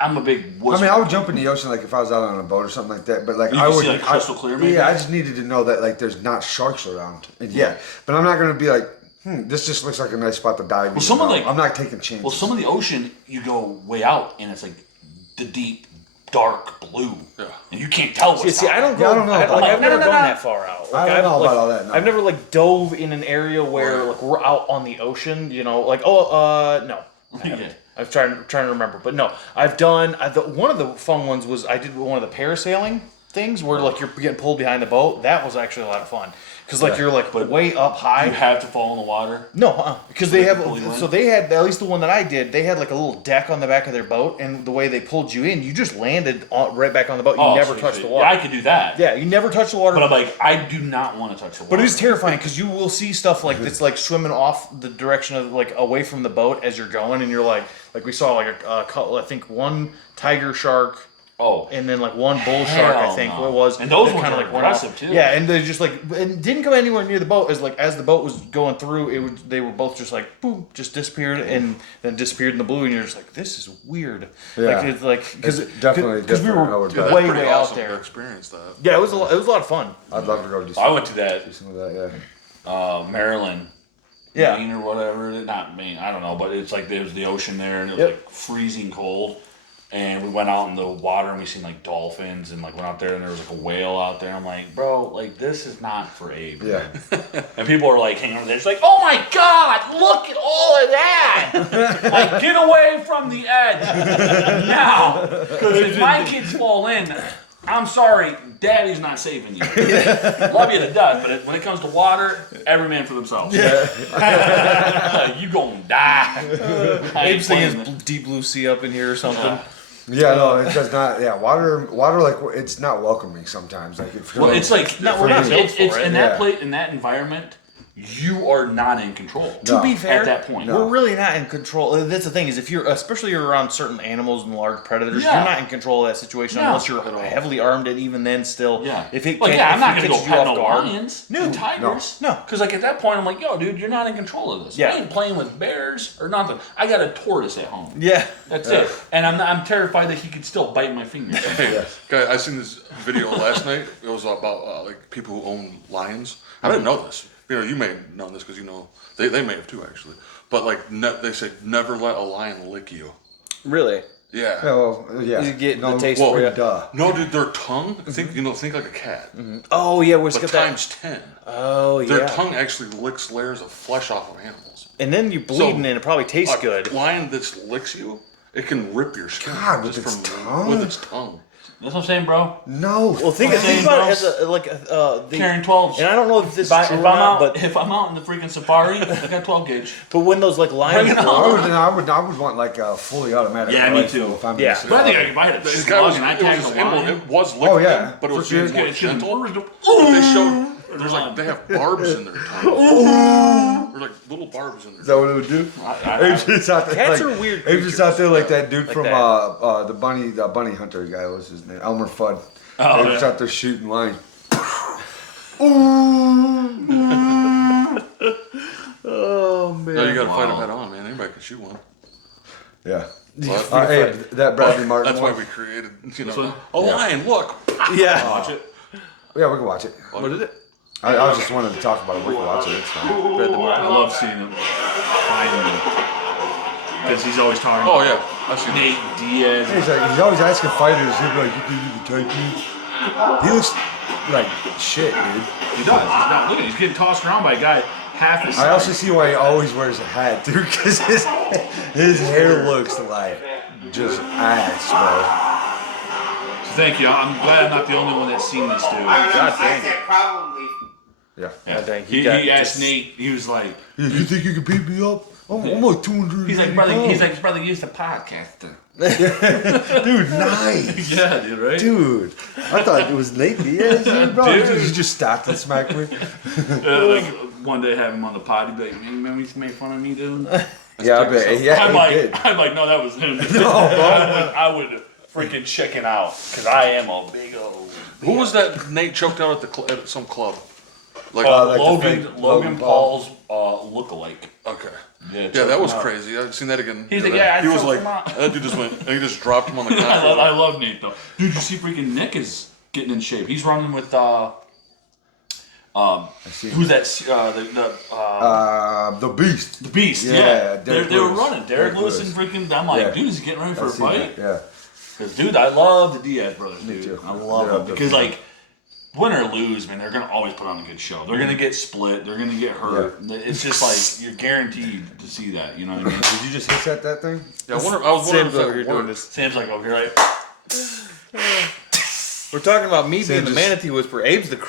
I'm a big. I mean, I would jump in the ocean like if I was out on a boat or something like that. But like You I can would, see, like, crystal clear, maybe? Yeah, I just needed to know that like there's not sharks around. And yeah, but I'm not gonna be like, this just looks like a nice spot to dive. Well, some of, like- I'm not taking chances. Well, some of the ocean, you go way out, and it's like the deep, dark blue, and you can't tell what's See, I don't go. Yeah, I don't know I've about that. never No, no, gone no. that far out. I don't know I've, about all that, no. I've never like dove in an area where like we're out on the ocean. No. I haven't. Yeah. I'm trying to remember, but no, I've done. One of the fun ones was I did one of the parasailing things where like you're getting pulled behind the boat. That was actually a lot of fun because like you're like way up high. You have to fall in the water. No, because they they have. can pull you in? So they had at least the one that I did. They had like a little deck on the back of their boat, and the way they pulled you in, you just landed right back on the boat. You never sweet, touched sweet. the water. Yeah, I could do that. Yeah, you never touch the water. But I'm like, I do not want to touch the water. But it is terrifying because you will see stuff like that's like swimming off the direction of like away from the boat as you're going, and you're like we saw like a couple, I think one tiger shark. Oh. And then like one bull shark, I Hell think no. it was. And those that ones kinda, are like, went off. aggressive, too. Yeah, and they just like and didn't come anywhere near the boat as the boat was going through. They were both just like boom, just disappeared and then disappeared in the blue, and you're just like, this is weird. Yeah. Like it's like because It's definitely we different. I were would Dude, bet. that's way pretty out awesome to there. experience that. Yeah, it was a lot of fun. I'd love to go do I went to that some of that. Yeah. Maryland, Yeah. Maine or whatever. Not Maine, I don't know, but it's like there was the ocean there, and it was Yep. like freezing cold. And we went out in the water and we seen like dolphins and like went out there and there was like a whale out there. I'm like, bro, like this is not for Abe. Yeah. And people are like hanging over there, just like, oh my god, look at all of that! Like, get away from the edge now, because if my kids fall in, I'm sorry, Daddy's not saving you. Love you to death, but when it comes to water, every man for themselves. You gonna die. I ain't Abe's thing is playing that. deep blue sea up in here or something. Yeah, no, it does not. Yeah, water, like it's not welcoming sometimes. Like if you're Well, it's like No, we're not built it's for it. in that Yeah. place, in that environment, you are not in control. No. To be fair, At that point. No. we're really not in control. That's the thing is, if you're especially you're around certain animals and large predators, Yeah. you're not in control of that situation No. unless you're heavily armed. And even then, still, Yeah. if it Like, can, yeah, if I'm not it gonna go catches you pet off no guard, lions, No. no tigers, No. Because like at that point, I'm like, yo, dude, you're not in control of this. Yeah. I ain't playing with bears or nothing. I got a tortoise at home. yeah, That's it. And I'm terrified that he could still bite my finger. Hey, guy, I seen this video last night. It was about like people who own lions. I didn't know this. You may have known this because they may have too actually. But like they say never let a lion lick you. really. Yeah. Yeah, well, yeah. You get the no, taste well, for it. Duh. No, dude, their tongue. Think like a cat, Oh yeah, we're but got that. times 10. Oh Their yeah, tongue actually licks layers of flesh off of animals. and then you bleeding, and it probably tastes A good. lion that licks you, it can rip your skin God, with just its from tongue? with its tongue. That's what I'm saying, bro. No. Well, think Fucking about it gross. as the Carrying 12s. and I don't know if this If, I, is true if or I'm not, out, but if I'm out in the freaking safari, I got 12 gauge. when those like lions, Bring it roar- on. I would want like a fully automatic. Yeah, me rifle too. If I'm Yeah. in But I think I the could bite it. This guy was, and I it tagged was, the lion. it was licking Oh, yeah. them, but it was For sure. being more It's gonna- gentle. But they showed there's like they have barbs in their tongue. There's like little barbs in their Is that what it would do? Abe's just out there, Cats like, are weird Abe's just out there like that dude Like from that. the bunny hunter guy. What was his name? Elmer Fudd. Oh, Abe's yeah. out there shooting lines. Oh man. No, you gotta fight them head on, man. Anybody can shoot one. Yeah. But Abe, that Bradley Martin that's why one. we created, one? a lion. Look, Yeah. Watch it. Yeah, we can watch it. What is it? I just wanted to talk about it. We can watch it. It's fine. I love seeing him finally. Because he's always talking Oh about yeah, I see. Nate Diaz. He's always asking fighters. He'll be like, "You think you can take me?" He looks like shit, dude. He does. He's not looking. He's getting tossed around by a guy half his size. I also see why he always wears a hat, dude, because his hair looks like just ass, bro. So thank you. I'm glad I'm not the only one that's seen this dude. God dang. Probably. Yeah. Yeah. dang, He asked Nate. He was like, You think you can beat me up? I'm like 200. he's like, brother, use the podcaster. Dude, nice. Yeah, dude, right? Dude, I thought it was Nate Diaz, dude, bro. Dude. You just stopped and smacked me. Like one day have him on the pod, he'd be like, "Hey, remember you used to make fun of me, dude?" Yeah, I bet. Yeah, I'm he did. like, no, that was him. No, I would freaking chicken out because I am a big old. Who was that Nate choked out at the at some club? Like, like the Logan fake Logan Logan Paul. Paul's lookalike. okay. Yeah, Yeah, that was crazy. I've seen that again. He's the like, other yeah, I day. He was choked like, him out. that dude just went, and he just dropped him on the I concrete. love Nate though. Dude, you see freaking Nick is getting in shape. He's running with who's that? The Beast. The Beast. Yeah, Yeah, Derek they were Lewis. running. Derek Derek Lewis and Lewis. freaking. I'm like, Yeah. dude, is he getting ready for a I've seen fight? that, yeah. Because dude, I love the Diaz brothers, Me dude. too. I love Yeah, them because definitely. like. Win or lose, man, they're gonna always put on a good show. They're gonna get split. They're gonna get hurt. It's just like you're guaranteed to see that. You know what I mean? Did you just hiss at that thing? Yeah, I was wondering if Sam's over that here doing worked. this. Sam's like over here, right? We're talking about me Sam being the just- manatee whisperer.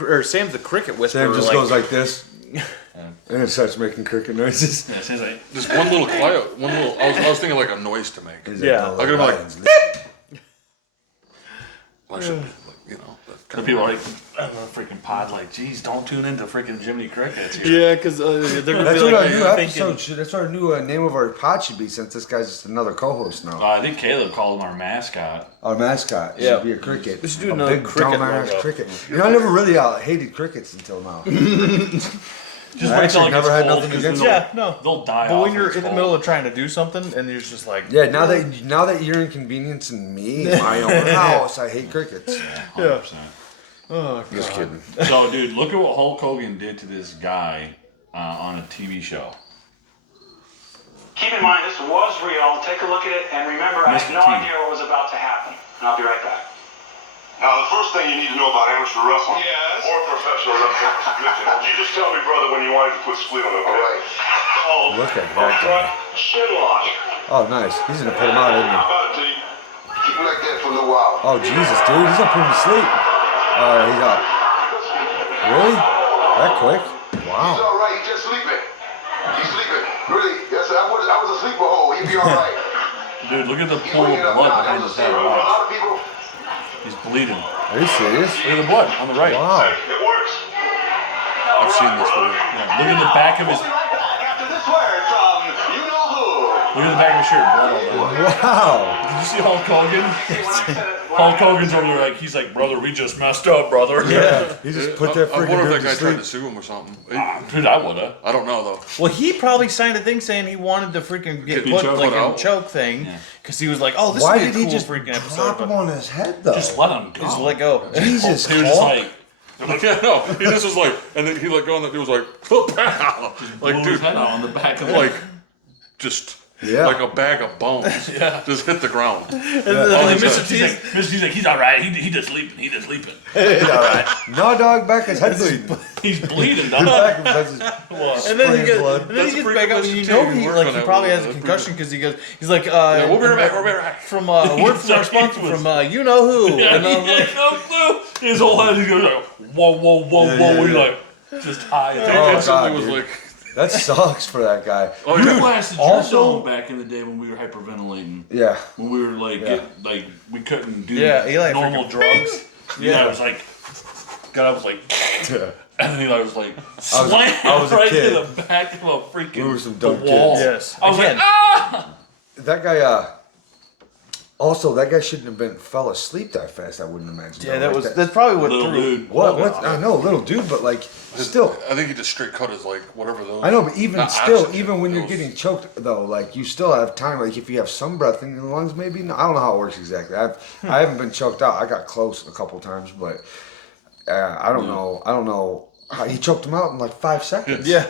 Or Sam's the cricket whisperer. Sam just goes like this, and it starts making cricket noises. Yeah, Sam's like, Just one little quiet, one little. I was thinking like a noise to make. He's Yeah. "Oh, I could be like, lions, I should, like, you know. that the kind people are like, I don't know, freaking pod, like, geez, don't tune into freaking Jiminy Crickets here. Yeah, because they're gonna That's be what like our new thinking. episode should. That's what our new name of our pod should be. Since this guy's just another co-host now. I think Caleb called him our mascot. Our mascot Yeah. should be a cricket. We should do a another big cricket dumbass logo. cricket. You know, I never really hated crickets until now. Just I wait till actually it never gets had cold, nothing 'cause against they'll- Yeah, no. They'll die But off when you're it's in the cold. middle of trying to do something and you're just like, Yeah, now that you're inconveniencing me in my own house, I hate crickets. 100%. oh, Just kidding. So, dude, look at what Hulk Hogan did to this guy on a TV show. Keep in mind, this was real. Take a look at it, and remember, I Mr. had no T. idea what was about to happen. And I'll be right back. Now, the first thing you need to know about amateur wrestling or professional wrestling is position. You just tell me, brother, when you wanted to put split on it, okay? Oh, Look at front that. shin lock. Oh, nice. He's gonna put him out, isn't he? How about it, T? Keep it like that for a little while. Oh, Jesus, dude. He's gonna put him to sleep. All right, he's out. Really? That quick? He's Wow. all right. He's just sleeping. He's sleeping. Really? Yes, I was a sleeper hole. He'd be all right. Dude, look at the He's pool of waking up blood now. behind That was his a head. sleeper. For a Watch. lot of people, He's bleeding. Are you serious? Look at the blood on the right. Wow. it works. I've seen this video. Yeah, look at the back of his. We'll be right back after this word from you know who. Look at the back of his shirt. Blood all over. Wow. Did you see Hulk Hogan? Hulk Hogan's over there like he's like, brother, we just messed up, brother. Yeah. He just put that I freaking wonder if dude that guy to tried sleep. to sue him or something. Dude, I woulda. I don't know though. Well, he probably signed a thing saying he wanted to freaking get Could be put choked like out. a choke thing because he was like, "Oh, this Why would be a did he cool just freaking episode." drop him But on his head, though? Just let him go. just let go. Jesus, He was just Hulk. like, Like, yeah, no, he just was like, and then he let go, and the dude was like, pow! blew Like, his dude, head out on the back of the like, just Yeah. like a bag of bones, just hit the ground. And Oh, then he's Mr. T's He's like, he's all right. He just sleeping. He just sleeping. All right. No, dog, back his head bleeding. He's bleeding, Back dog. him, that's his And then he spraying gets, blood. and then That's he gets pretty back up, much and you too. know We he work like on he that probably one. has a That's concussion because he's like Yeah, we'll be right back. We'll be right back. from word from our sponsor from you know who. Yeah, And I was he like, had no clue. His whole head is going like, whoa, whoa, whoa, Yeah, whoa. yeah, He's yeah. like, just high. He Oh, instantly God, was dude. like, That sucks for that guy. oh We yeah. blasted Also- also back in the day when we were hyperventilating. Yeah. When we were like, Yeah. like we couldn't do Yeah, Eli normal freaking- drugs. Yeah, I was like, God, I was like, Yeah. and then Eli was like, I slam was a right kid. to the back of a freaking We were some the dumb wall. kids. yes, I was again. like, ah! That guy, also, that guy shouldn't have fell asleep that fast, I wouldn't imagine. Yeah, though, that like was that's probably what Little threw. dude. What? I know, little dude, but like, still. I think he just straight cut his like whatever those. I know, but even not still, oxygen, even when you're those- getting choked, though, like you still have time. Like if you have some breath in your lungs, maybe. No, I don't know how it works exactly. I haven't been choked out. I got close a couple times, but I don't know. I don't know He choked him out in like 5 seconds. Yeah.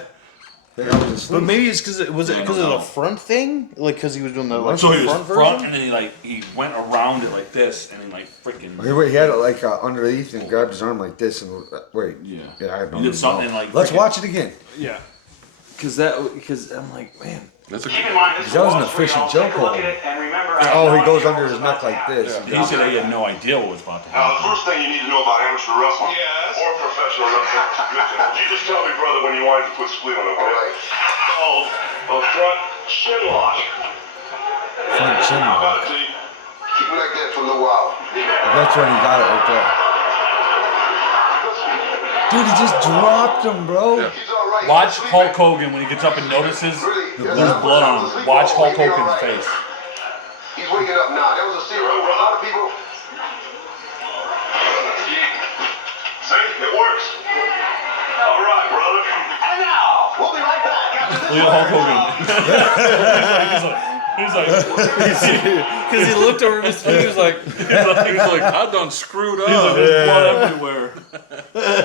Like I was asleep. But maybe it's because it was I it don't because of know. the front thing, like because he was doing the like So he front was front, version. and then he went around it like this, and then like freaking. He had it like underneath and grabbed his arm like this and wait. Yeah. I have no He did idea. something like. Let's freaking- watch it again. Yeah. Because I'm like, man. That's a Keep in mind, this That was an was real. efficient Take choke a look hold. at it and remember, Oh, he goes under his neck like this. He said he had no idea what was about to Now, the happen. first thing you need to know about amateur wrestling or professional wrestling, you just tell me, brother, when you want to quit squealing, okay? Called a front chin lock. Front chin How lock. about it, T? Keep it like that for a little while. That's when he got it right there. Dude, he just dropped him, bro. Yeah. He's all right. Watch He's Hulk sleeping. Hogan when he gets up and notices Really? there's blood on him. Watch Hulk Hogan's face. He's waking up now. That was a serious. A lot of people. See, it works. All right, brother. And now, we'll be right back. Look at Hulk Hogan. he's like, Because he looked over his feet, he was like, He's like, I done screwed up. there's blood everywhere.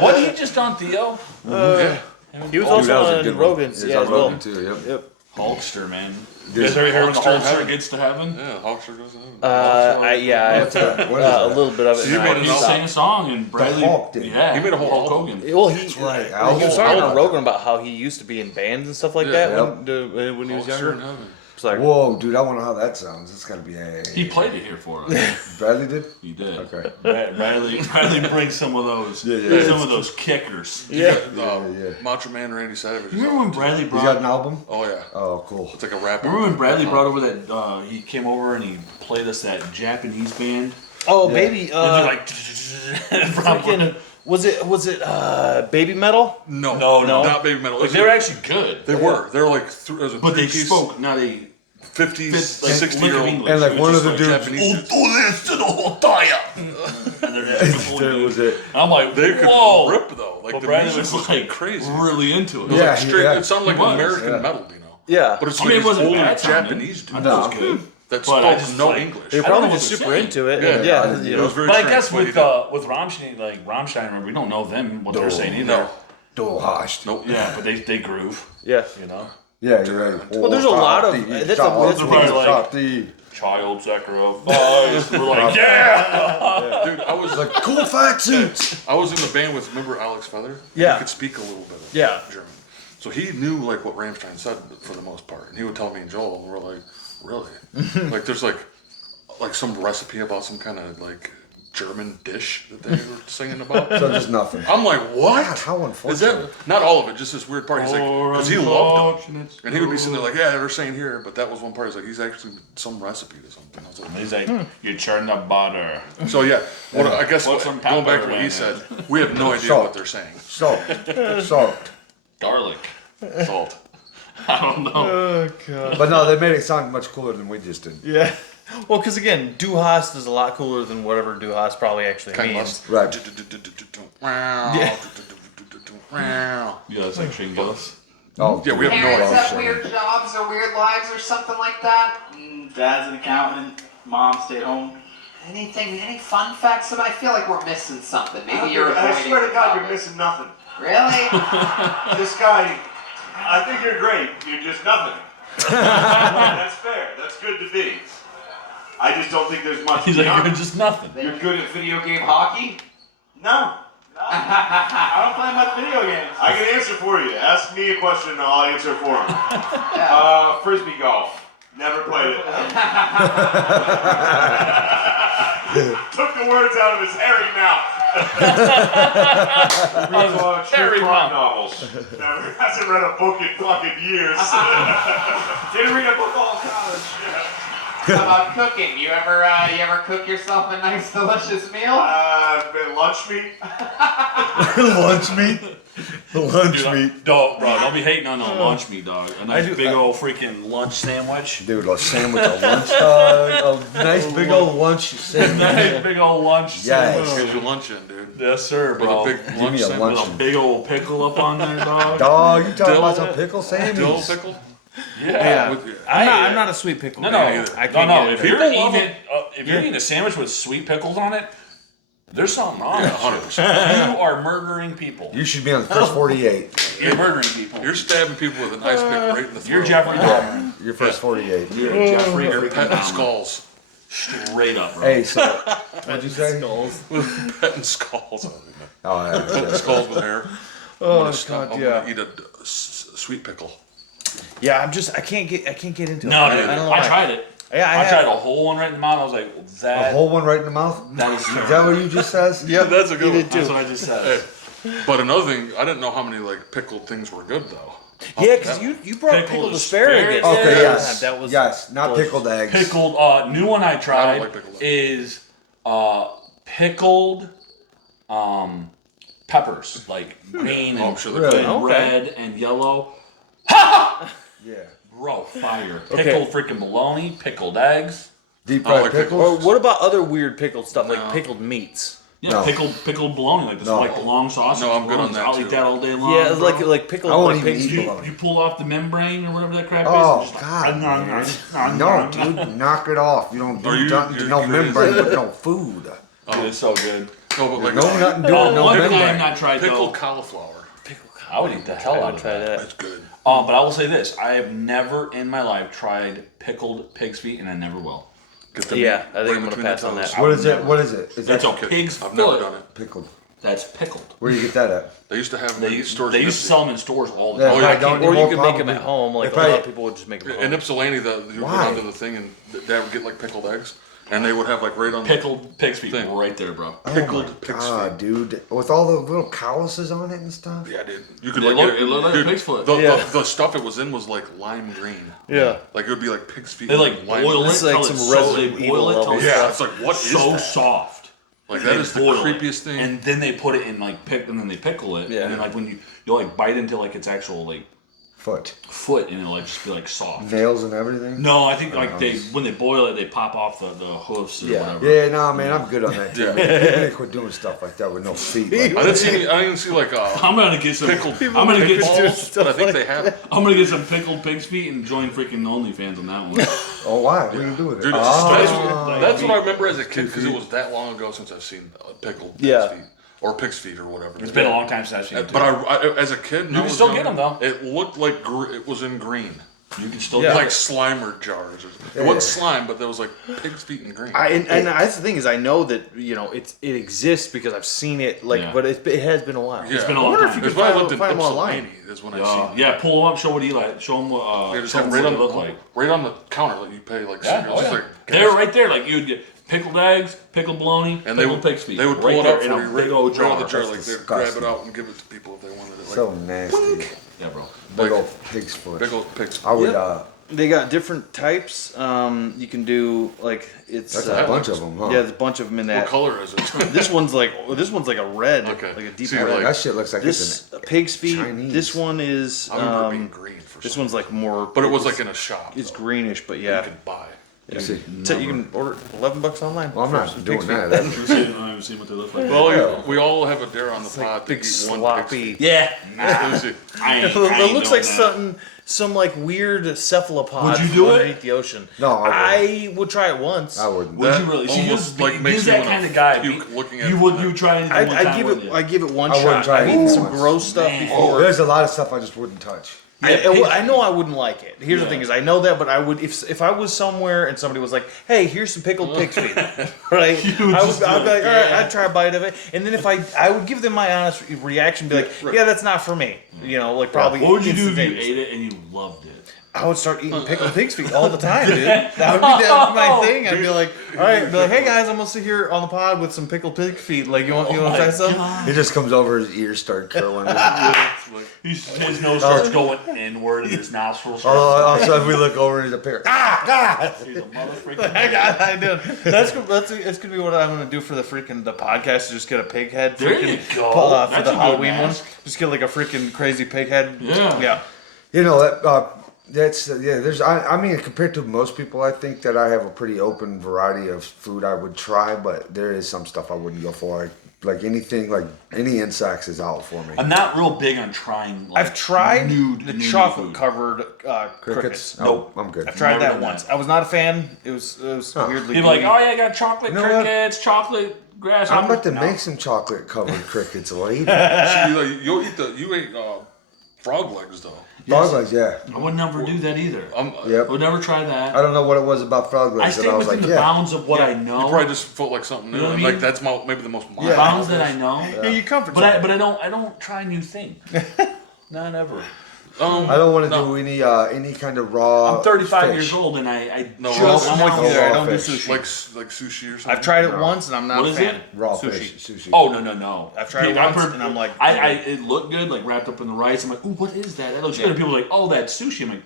What did he just on Theo? Yeah. he was Dude, also that was a on good one. Rogan's. He was Yeah, on as well. Rogan too. Yep. Yep. Hulkster, man. Dude, You guys ever hear when the Hulkster in Hulkster heaven. gets to heaven? Yeah, Hulkster goes in. I have to, What is a that? little bit of it. So you and made I an He album? sang a song and Bradley. Hulk did. Yeah, He made a whole Hulk album. Hogan. Well, he right. he I was was talking about on that. Rogan about how he used to be in bands and stuff like Yeah. that when he was Hulkster in younger. heaven. It's like, Whoa, dude, I wonder how that sounds. It's gotta be He played it here for us. Bradley did? He did. Okay. Bradley brings some of those. yeah. Some of those kickers. yeah. Yeah. yeah. Macho Man Randy Savage. You remember when Bradley He's brought? got an album? Oh yeah. Oh, cool. It's like a rap. Remember when Bradley brought over that? He came over and he played us that Japanese band. Oh, Yeah. baby. And they're like, freaking, was it Baby Metal? No, No. not Baby Metal. like, they were actually good. They were. They're like, it was a But they three-piece, spoke not a 50s, like 60-year-old. English. And like It was one of just the dudes. Japanese dudes. That was it. I'm like, They could whoa. rip though. Like But the Bradley music was was like crazy. really into it. It was Yeah, like straight. yeah. It sounded like He was, American yeah. metal, you know. Yeah. But it's I like mean, it this wasn't old bad sounding. Japanese dude I No. thought it was good. that But I spoke just, no like, English. They're I don't probably know just what super they're into it. Yeah, and yeah, yeah, I didn't- you It know. was very But I guess with translated. Rammstein, like Rammstein, remember, we don't know them what No. they're saying either. No. Dohasht. Nope. Yeah, but they groove. Yeah. You know, Yeah, you're right. Well, there's a lot of- that's probably like- the child sacrifice. We're like, yeah. Dude, I was like cool fat suits. I was in the band with, remember Alex Feather? Yeah. He could speak a little bit of Yeah. German. So he knew like what Rammstein said for the most part. And he would tell me and Joel, and we're like, really? Like there's like some recipe about some kind of like German dish that they were singing about. So just nothing. I'm like, what? God, how Is that unfortunate. not all of it? Just this weird part. He's like, because he loved them, Unfortunate and he would be sitting there like, yeah, they're saying here, but that was one part. He's like, he's actually some recipe to something. I was like, He's like, you churn the butter. so yeah, I guess What's some going back to pepper what in he it? said, we have no idea Salt. what they're saying. Salt. Garlic. Salt. I don't know. Oh god. But no, they made it sound much cooler than we just did. Yeah. Well, because again, Du hast is a lot cooler than whatever Du hast probably actually Kind means. of. Right. Yeah. Yeah, that's like Shane Gillis. Oh, Yeah, we have no Parents idea. have weird jobs or weird lives or something like that. Dad's an accountant. Mom stayed home. Anything, any fun facts? I feel like we're missing something. Maybe you're I avoiding swear to the God, you're topic. missing nothing. Really? This guy, I think you're great. You're just nothing. That's fair. That's good to be. I just don't think there's much He's like, beyond. you're just nothing. You're good at video game hockey? No. I don't play much video games. I can answer for you. Ask me a question and I'll answer for him. Frisbee golf. Never played it. Took the words out of his hairy mouth. Hairy mouth. novels. Never hasn't read a book in fucking years. Didn't read a book all college. How about cooking? You ever cook yourself a nice, delicious meal? Lunch meat. lunch meat. Lunch Dude, meat. don't be hating on the lunch meat, dog. A nice do- big old freaking lunch sandwich. Dude, a sandwich, a lunch dog, a nice big old lunch sandwich. Nice big old lunch Yes. sandwich. Get your lunch in, dude. Yes, sir, With bro. a big Give lunch me a sandwich. lunch. With a big old pickle up on there, dog. Dog, you talking about Dill- some pickle Dill sandwich? pickle? Yeah. With- I'm not a sweet pickle. No, guy. no, I no, can't no. get If it. you're People love eating, if you're eating a sandwich with sweet pickles on it, There's something wrong. Yeah, with 100%. You are murdering people. You should be on the first 48. You're murdering people. You're stabbing people with an ice pick right in the throat. You're Jeffrey Dahmer. Your first 48. You're Jeffrey You're freaking petting Dahmer. skulls. Straight up, bro. Hey, so what'd you say? Petting skulls. Oh, yeah. Petting skulls with hair. Oh, I'm God, gonna yeah. eat a sweet pickle. Yeah, I can't get into it. No, dude. I don't know I why. tried it. Yeah, I tried a whole one right in the mouth. I was like, A that. whole one right in the mouth? That was Is that what you just said? Yeah, That's a good one. That's what I just said. But another thing, I didn't know how many like pickled things were good though. Yeah, because you brought Pickled pickled asparagus. asparagus. Okay, Yeah. yes. That was yes, not delicious. pickled eggs. Pickled. New one I tried like pickled. is pickled peppers, like green Oh, I'm and sure they're Really? good. and Okay. red and yellow. Yeah. Bro, fire. Okay. Pickled freaking bologna, pickled eggs. Deep I fried like pickles? Or what about other weird pickled stuff No. like pickled meats? Yeah, No. pickled bologna, like this No. like long sausage. No, I'm good on bologna. that, I'll too. eat that all day long. Yeah, bro. like pickled I won't like even pig's eat feet. bologna. You pull off the membrane or whatever that crap is. Oh, and just God, like, man. No, dude, knock it off. You don't do Are you- nothing to you're no crazy. membrane with no food. Dude, it's so good. No, but like No, nothing doing Oh, no one thing I've membrane. not tried pickled though. cauliflower. I would eat the hell out of that. That's good. But I will say this: I have never in my life tried pickled pig's feet, and I never will. Get the Yeah, meat I think right I'm gonna between pass the on toes. that. What is it? What is it? Is It's that a pig's I've foot. never done it. pickled? That's pickled. Where do you get that at? They used to have them They in used, stores. they in used to Ipsy. sell them in stores all the Yeah, time. Oh, yeah, I don't Or you more could make them probably- at home. Like If a lot I- of people would just make them at In home. Ypsilanti, you would go Why? down to the thing and Dad would get like pickled eggs, and they would have like right on Pickled pig's feet Thing. right there, bro. pickled Oh pig's my God, dude. With all the little calluses on it and stuff? feet. Yeah, dude. You could It like looked- get it looked like a dude, pig's foot. The, the stuff it was in was like lime green. Yeah. Like it would be like pig's feet. They with like lime boil green. it It's like till some it's so they Resident boil Evil it till level it's Yeah, it's like what is so that? soft. Like They that is the boil it, creepiest thing. And then they put it in like and then they pickle it. Yeah. And then like when you like bite into like its actual like Foot. foot and it'll like just be like soft. Nails and everything? No, I think like they when they boil it they pop off the hoofs or Yeah. whatever. Yeah, nah, man, I'm good on that too. Yeah. Man. People need to quit doing stuff like that with no feet. Like, I didn't see like I'm gonna get some pickled. I'm gonna get balls, but I think they have. it. I'm gonna get some pickled pig's feet and join freaking OnlyFans on that one. oh, why? What are you doing with it? Dude, Oh. that's what I remember as a kid because it was that long ago since I've seen pickled pig's Yeah. feet or pig's feet or whatever. It's been a long time since I've seen it. But I as a kid, You can still get 'em, though. It looked like it was in green, You can still Yeah. get like it. Slimer jars. It Yeah. wasn't slime, but there was like pig's feet in green. And that's the thing is I know that it exists because I've seen it Yeah. but it has been a while. Yeah. been a I long wonder time. if you It's can when I find, lived in find them online. Ypsilanti. Is when I seen. Yeah, pull them up, show what Eli, show them what, They just show have 'em right what on they look like. right on the counter that you pay like. Yeah, it's oh just yeah. like They're right there, like you'd get pickled eggs, pickled bologna, and they pickled would pig's feet. they would pull right it there up in for a you big old right out jar. of the jar, That's like they'd grab it disgusting. out and give it to people if they wanted it. Like, So nasty. Yeah, bro. Big like- old pig's foot. big old pigs. I would, They got different types. You can do like it's that's a bunch of them, huh? yeah, there's a bunch of them in What that. color is it? This one's like a red, Okay. like a deep See, red. like- That shit looks like This it's pig's feet. Chinese. This one is I remember it being green for this some one's like more. but it was like in a shop. it's though, greenish, but that yeah. you could buy. an. See, So you can order $11 online. well, I'm for not some doing pig's that. feet. That's I haven't seen what they look like. Well, Yeah. we all have a dare on the pod to Big eat one sloppy. Yeah, nah, pig's feet. I ain't. It looks like something. some like weird cephalopod Would you from do it? underneath the ocean. No, I I would try it once. I wouldn't. Would That you really? See, almost, you like, makes he's me that wanna kind of guy. puke looking at you it. would you try anything one time? give wouldn't it. you? I give it one I wouldn't shot. try I've it eaten once. some gross stuff Man. before. There's a lot of stuff I just wouldn't touch. I know I wouldn't like it. Here's the Yeah. thing: is I know that, but I would if I was somewhere and somebody was like, "Hey, here's some pickled pig's feet," right? I'd be like, "All right, I'd try a bite of it," and then if I would give them my honest reaction, be like, right. "Yeah, that's not for me," like probably. What would you do if you instantaneously. ate it and you loved it? I would start eating pickled pig's feet all the time, dude. That would be my thing. I'd be like, all right, be like, hey guys, I'm gonna sit here on the pod with some pickled pig feet. Like, you want to try some? He just comes over, his ears start curling. His nose starts going inward and his nostrils start. All of a sudden, we look over and he's a pair. He's a motherfucking. I do. That's gonna be what I'm gonna do for the podcast. Is just get a pig head. There you freaking, go. for That's the a good Halloween mask. one. Just get like a freaking crazy pig head. Yeah. Yeah. You know that's yeah. There's I mean compared to most people, I think that I have a pretty open variety of food I would try, but there is some stuff I wouldn't go for. like anything, like any insects is out for me. I'm not real big on trying. Like, I've tried new the new chocolate food. covered crickets. Nope, I'm good. I've tried Never that done once. that. I was not a fan. It was weirdly. People are like, gooey. oh yeah, I got chocolate You know what? crickets, chocolate grass. I'm about to make some chocolate covered crickets later. You'll eat you ate frog legs though. Frog legs, yeah. I would never do that either. Yep. I would never try that. I don't know what it was about frog I legs that stay I was within like, the yeah. bounds of what I know. You probably just felt like something new, You know what and I like mean? that's maybe the most Yeah. bounds that I know. Yeah, you comfort. But I don't try new things. Not ever. I don't want to do any kind of raw. I'm 35 fish. years old and I No, just I'm with you there. I don't do fish. sushi. like sushi or something. I've tried it once and I'm not What a is fan. it? Raw Sushi. fish, sushi. Oh no! I've tried it People- I've once heard- and I'm like, it looked good, like wrapped up in the rice. I'm like, ooh, what is that? That looks good. And people are like, oh, that's sushi. I'm like,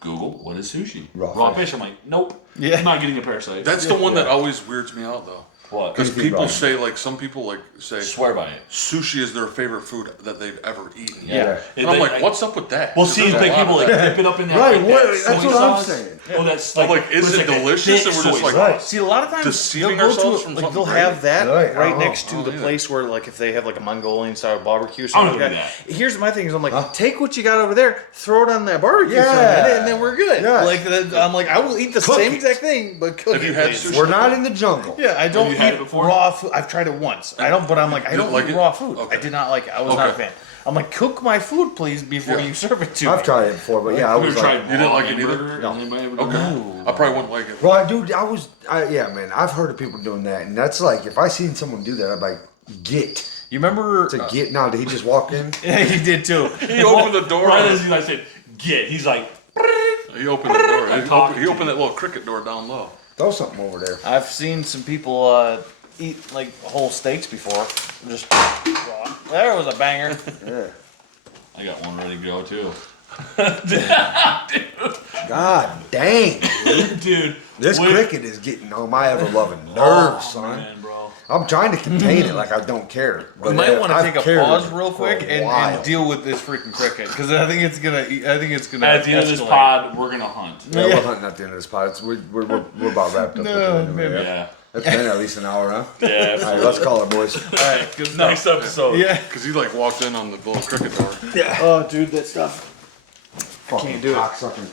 Google, what is sushi? Raw fish. I'm like, nope. Yeah. I'm not getting a parasite. That's the one that always weirds me out though. what? Because Anything people raw. say like some people like say Swear by it. sushi is their favorite food that they've ever eaten. Yeah. And I'm like, what's up with that? Well, 'Cause see, there's a like lot people of like that. dip it up in that. Right, like what- that that's soy what I'm sauce. saying. Oh, that's I'm like, like, is it's it like a delicious thick or we're just soy like- Right. See, a lot of times Deceiving they'll go ourselves to from like something they'll have great. that Right, right oh, next to oh, the yeah. place where like if they have like a Mongolian style barbecue or I something don't like do that. Here's my thing: is I'm like, take what you got over there, throw it on that barbecue for a Yeah. minute, and then we're good. Yeah. Like I'm like, I will eat the Cook same it. exact thing, but cook Have you it, had please. sushi? We're not in the jungle. Yeah, I don't you had eat it before? raw food. I've tried it once. I don't, but I'm like, I You don't like eat it? raw food. Okay. I did not like it. I was not a Okay. fan. I'm like, cook my food, please, before Yeah. you serve it to I've me. tried it before, but yeah, I Have you was ever like, tried You didn't raw like it either? hamburger? No. Has anybody ever done Okay. that? I probably wouldn't like it. well, dude, yeah, man, I've heard of people doing that, and that's like, if I seen someone do that, I'd like, get. You remember? It's a get. Now, did he just walk in? Yeah, he did too. He opened the door. Right as I said, get. He's like, He opened the door. talking He to opened that little cricket door down low. Throw something over there. I've seen some people eat like whole steaks before. Just raw. There was a banger. Yeah. I got one ready to go too. God dang. Dude, This wait- cricket is getting on my ever-loving nerves, Oh, son. man, bro. I'm trying to contain it like I don't care. We But might want to I've take a cared pause for real a quick and while. deal with this freaking cricket because I think it's gonna. At the end of this escalate. pod, we're gonna hunt. Yeah, we're hunting at the end of this pod. We're about wrapped up. No, with it anyway, maybe. yeah. Yeah. It's been at least an hour, huh? Yeah. All right, let's call it, boys. All right, good Next episode. Yeah. Because he like walked in on the little cricket door. Oh, dude, that stuff. Can't do it. Cocksucking.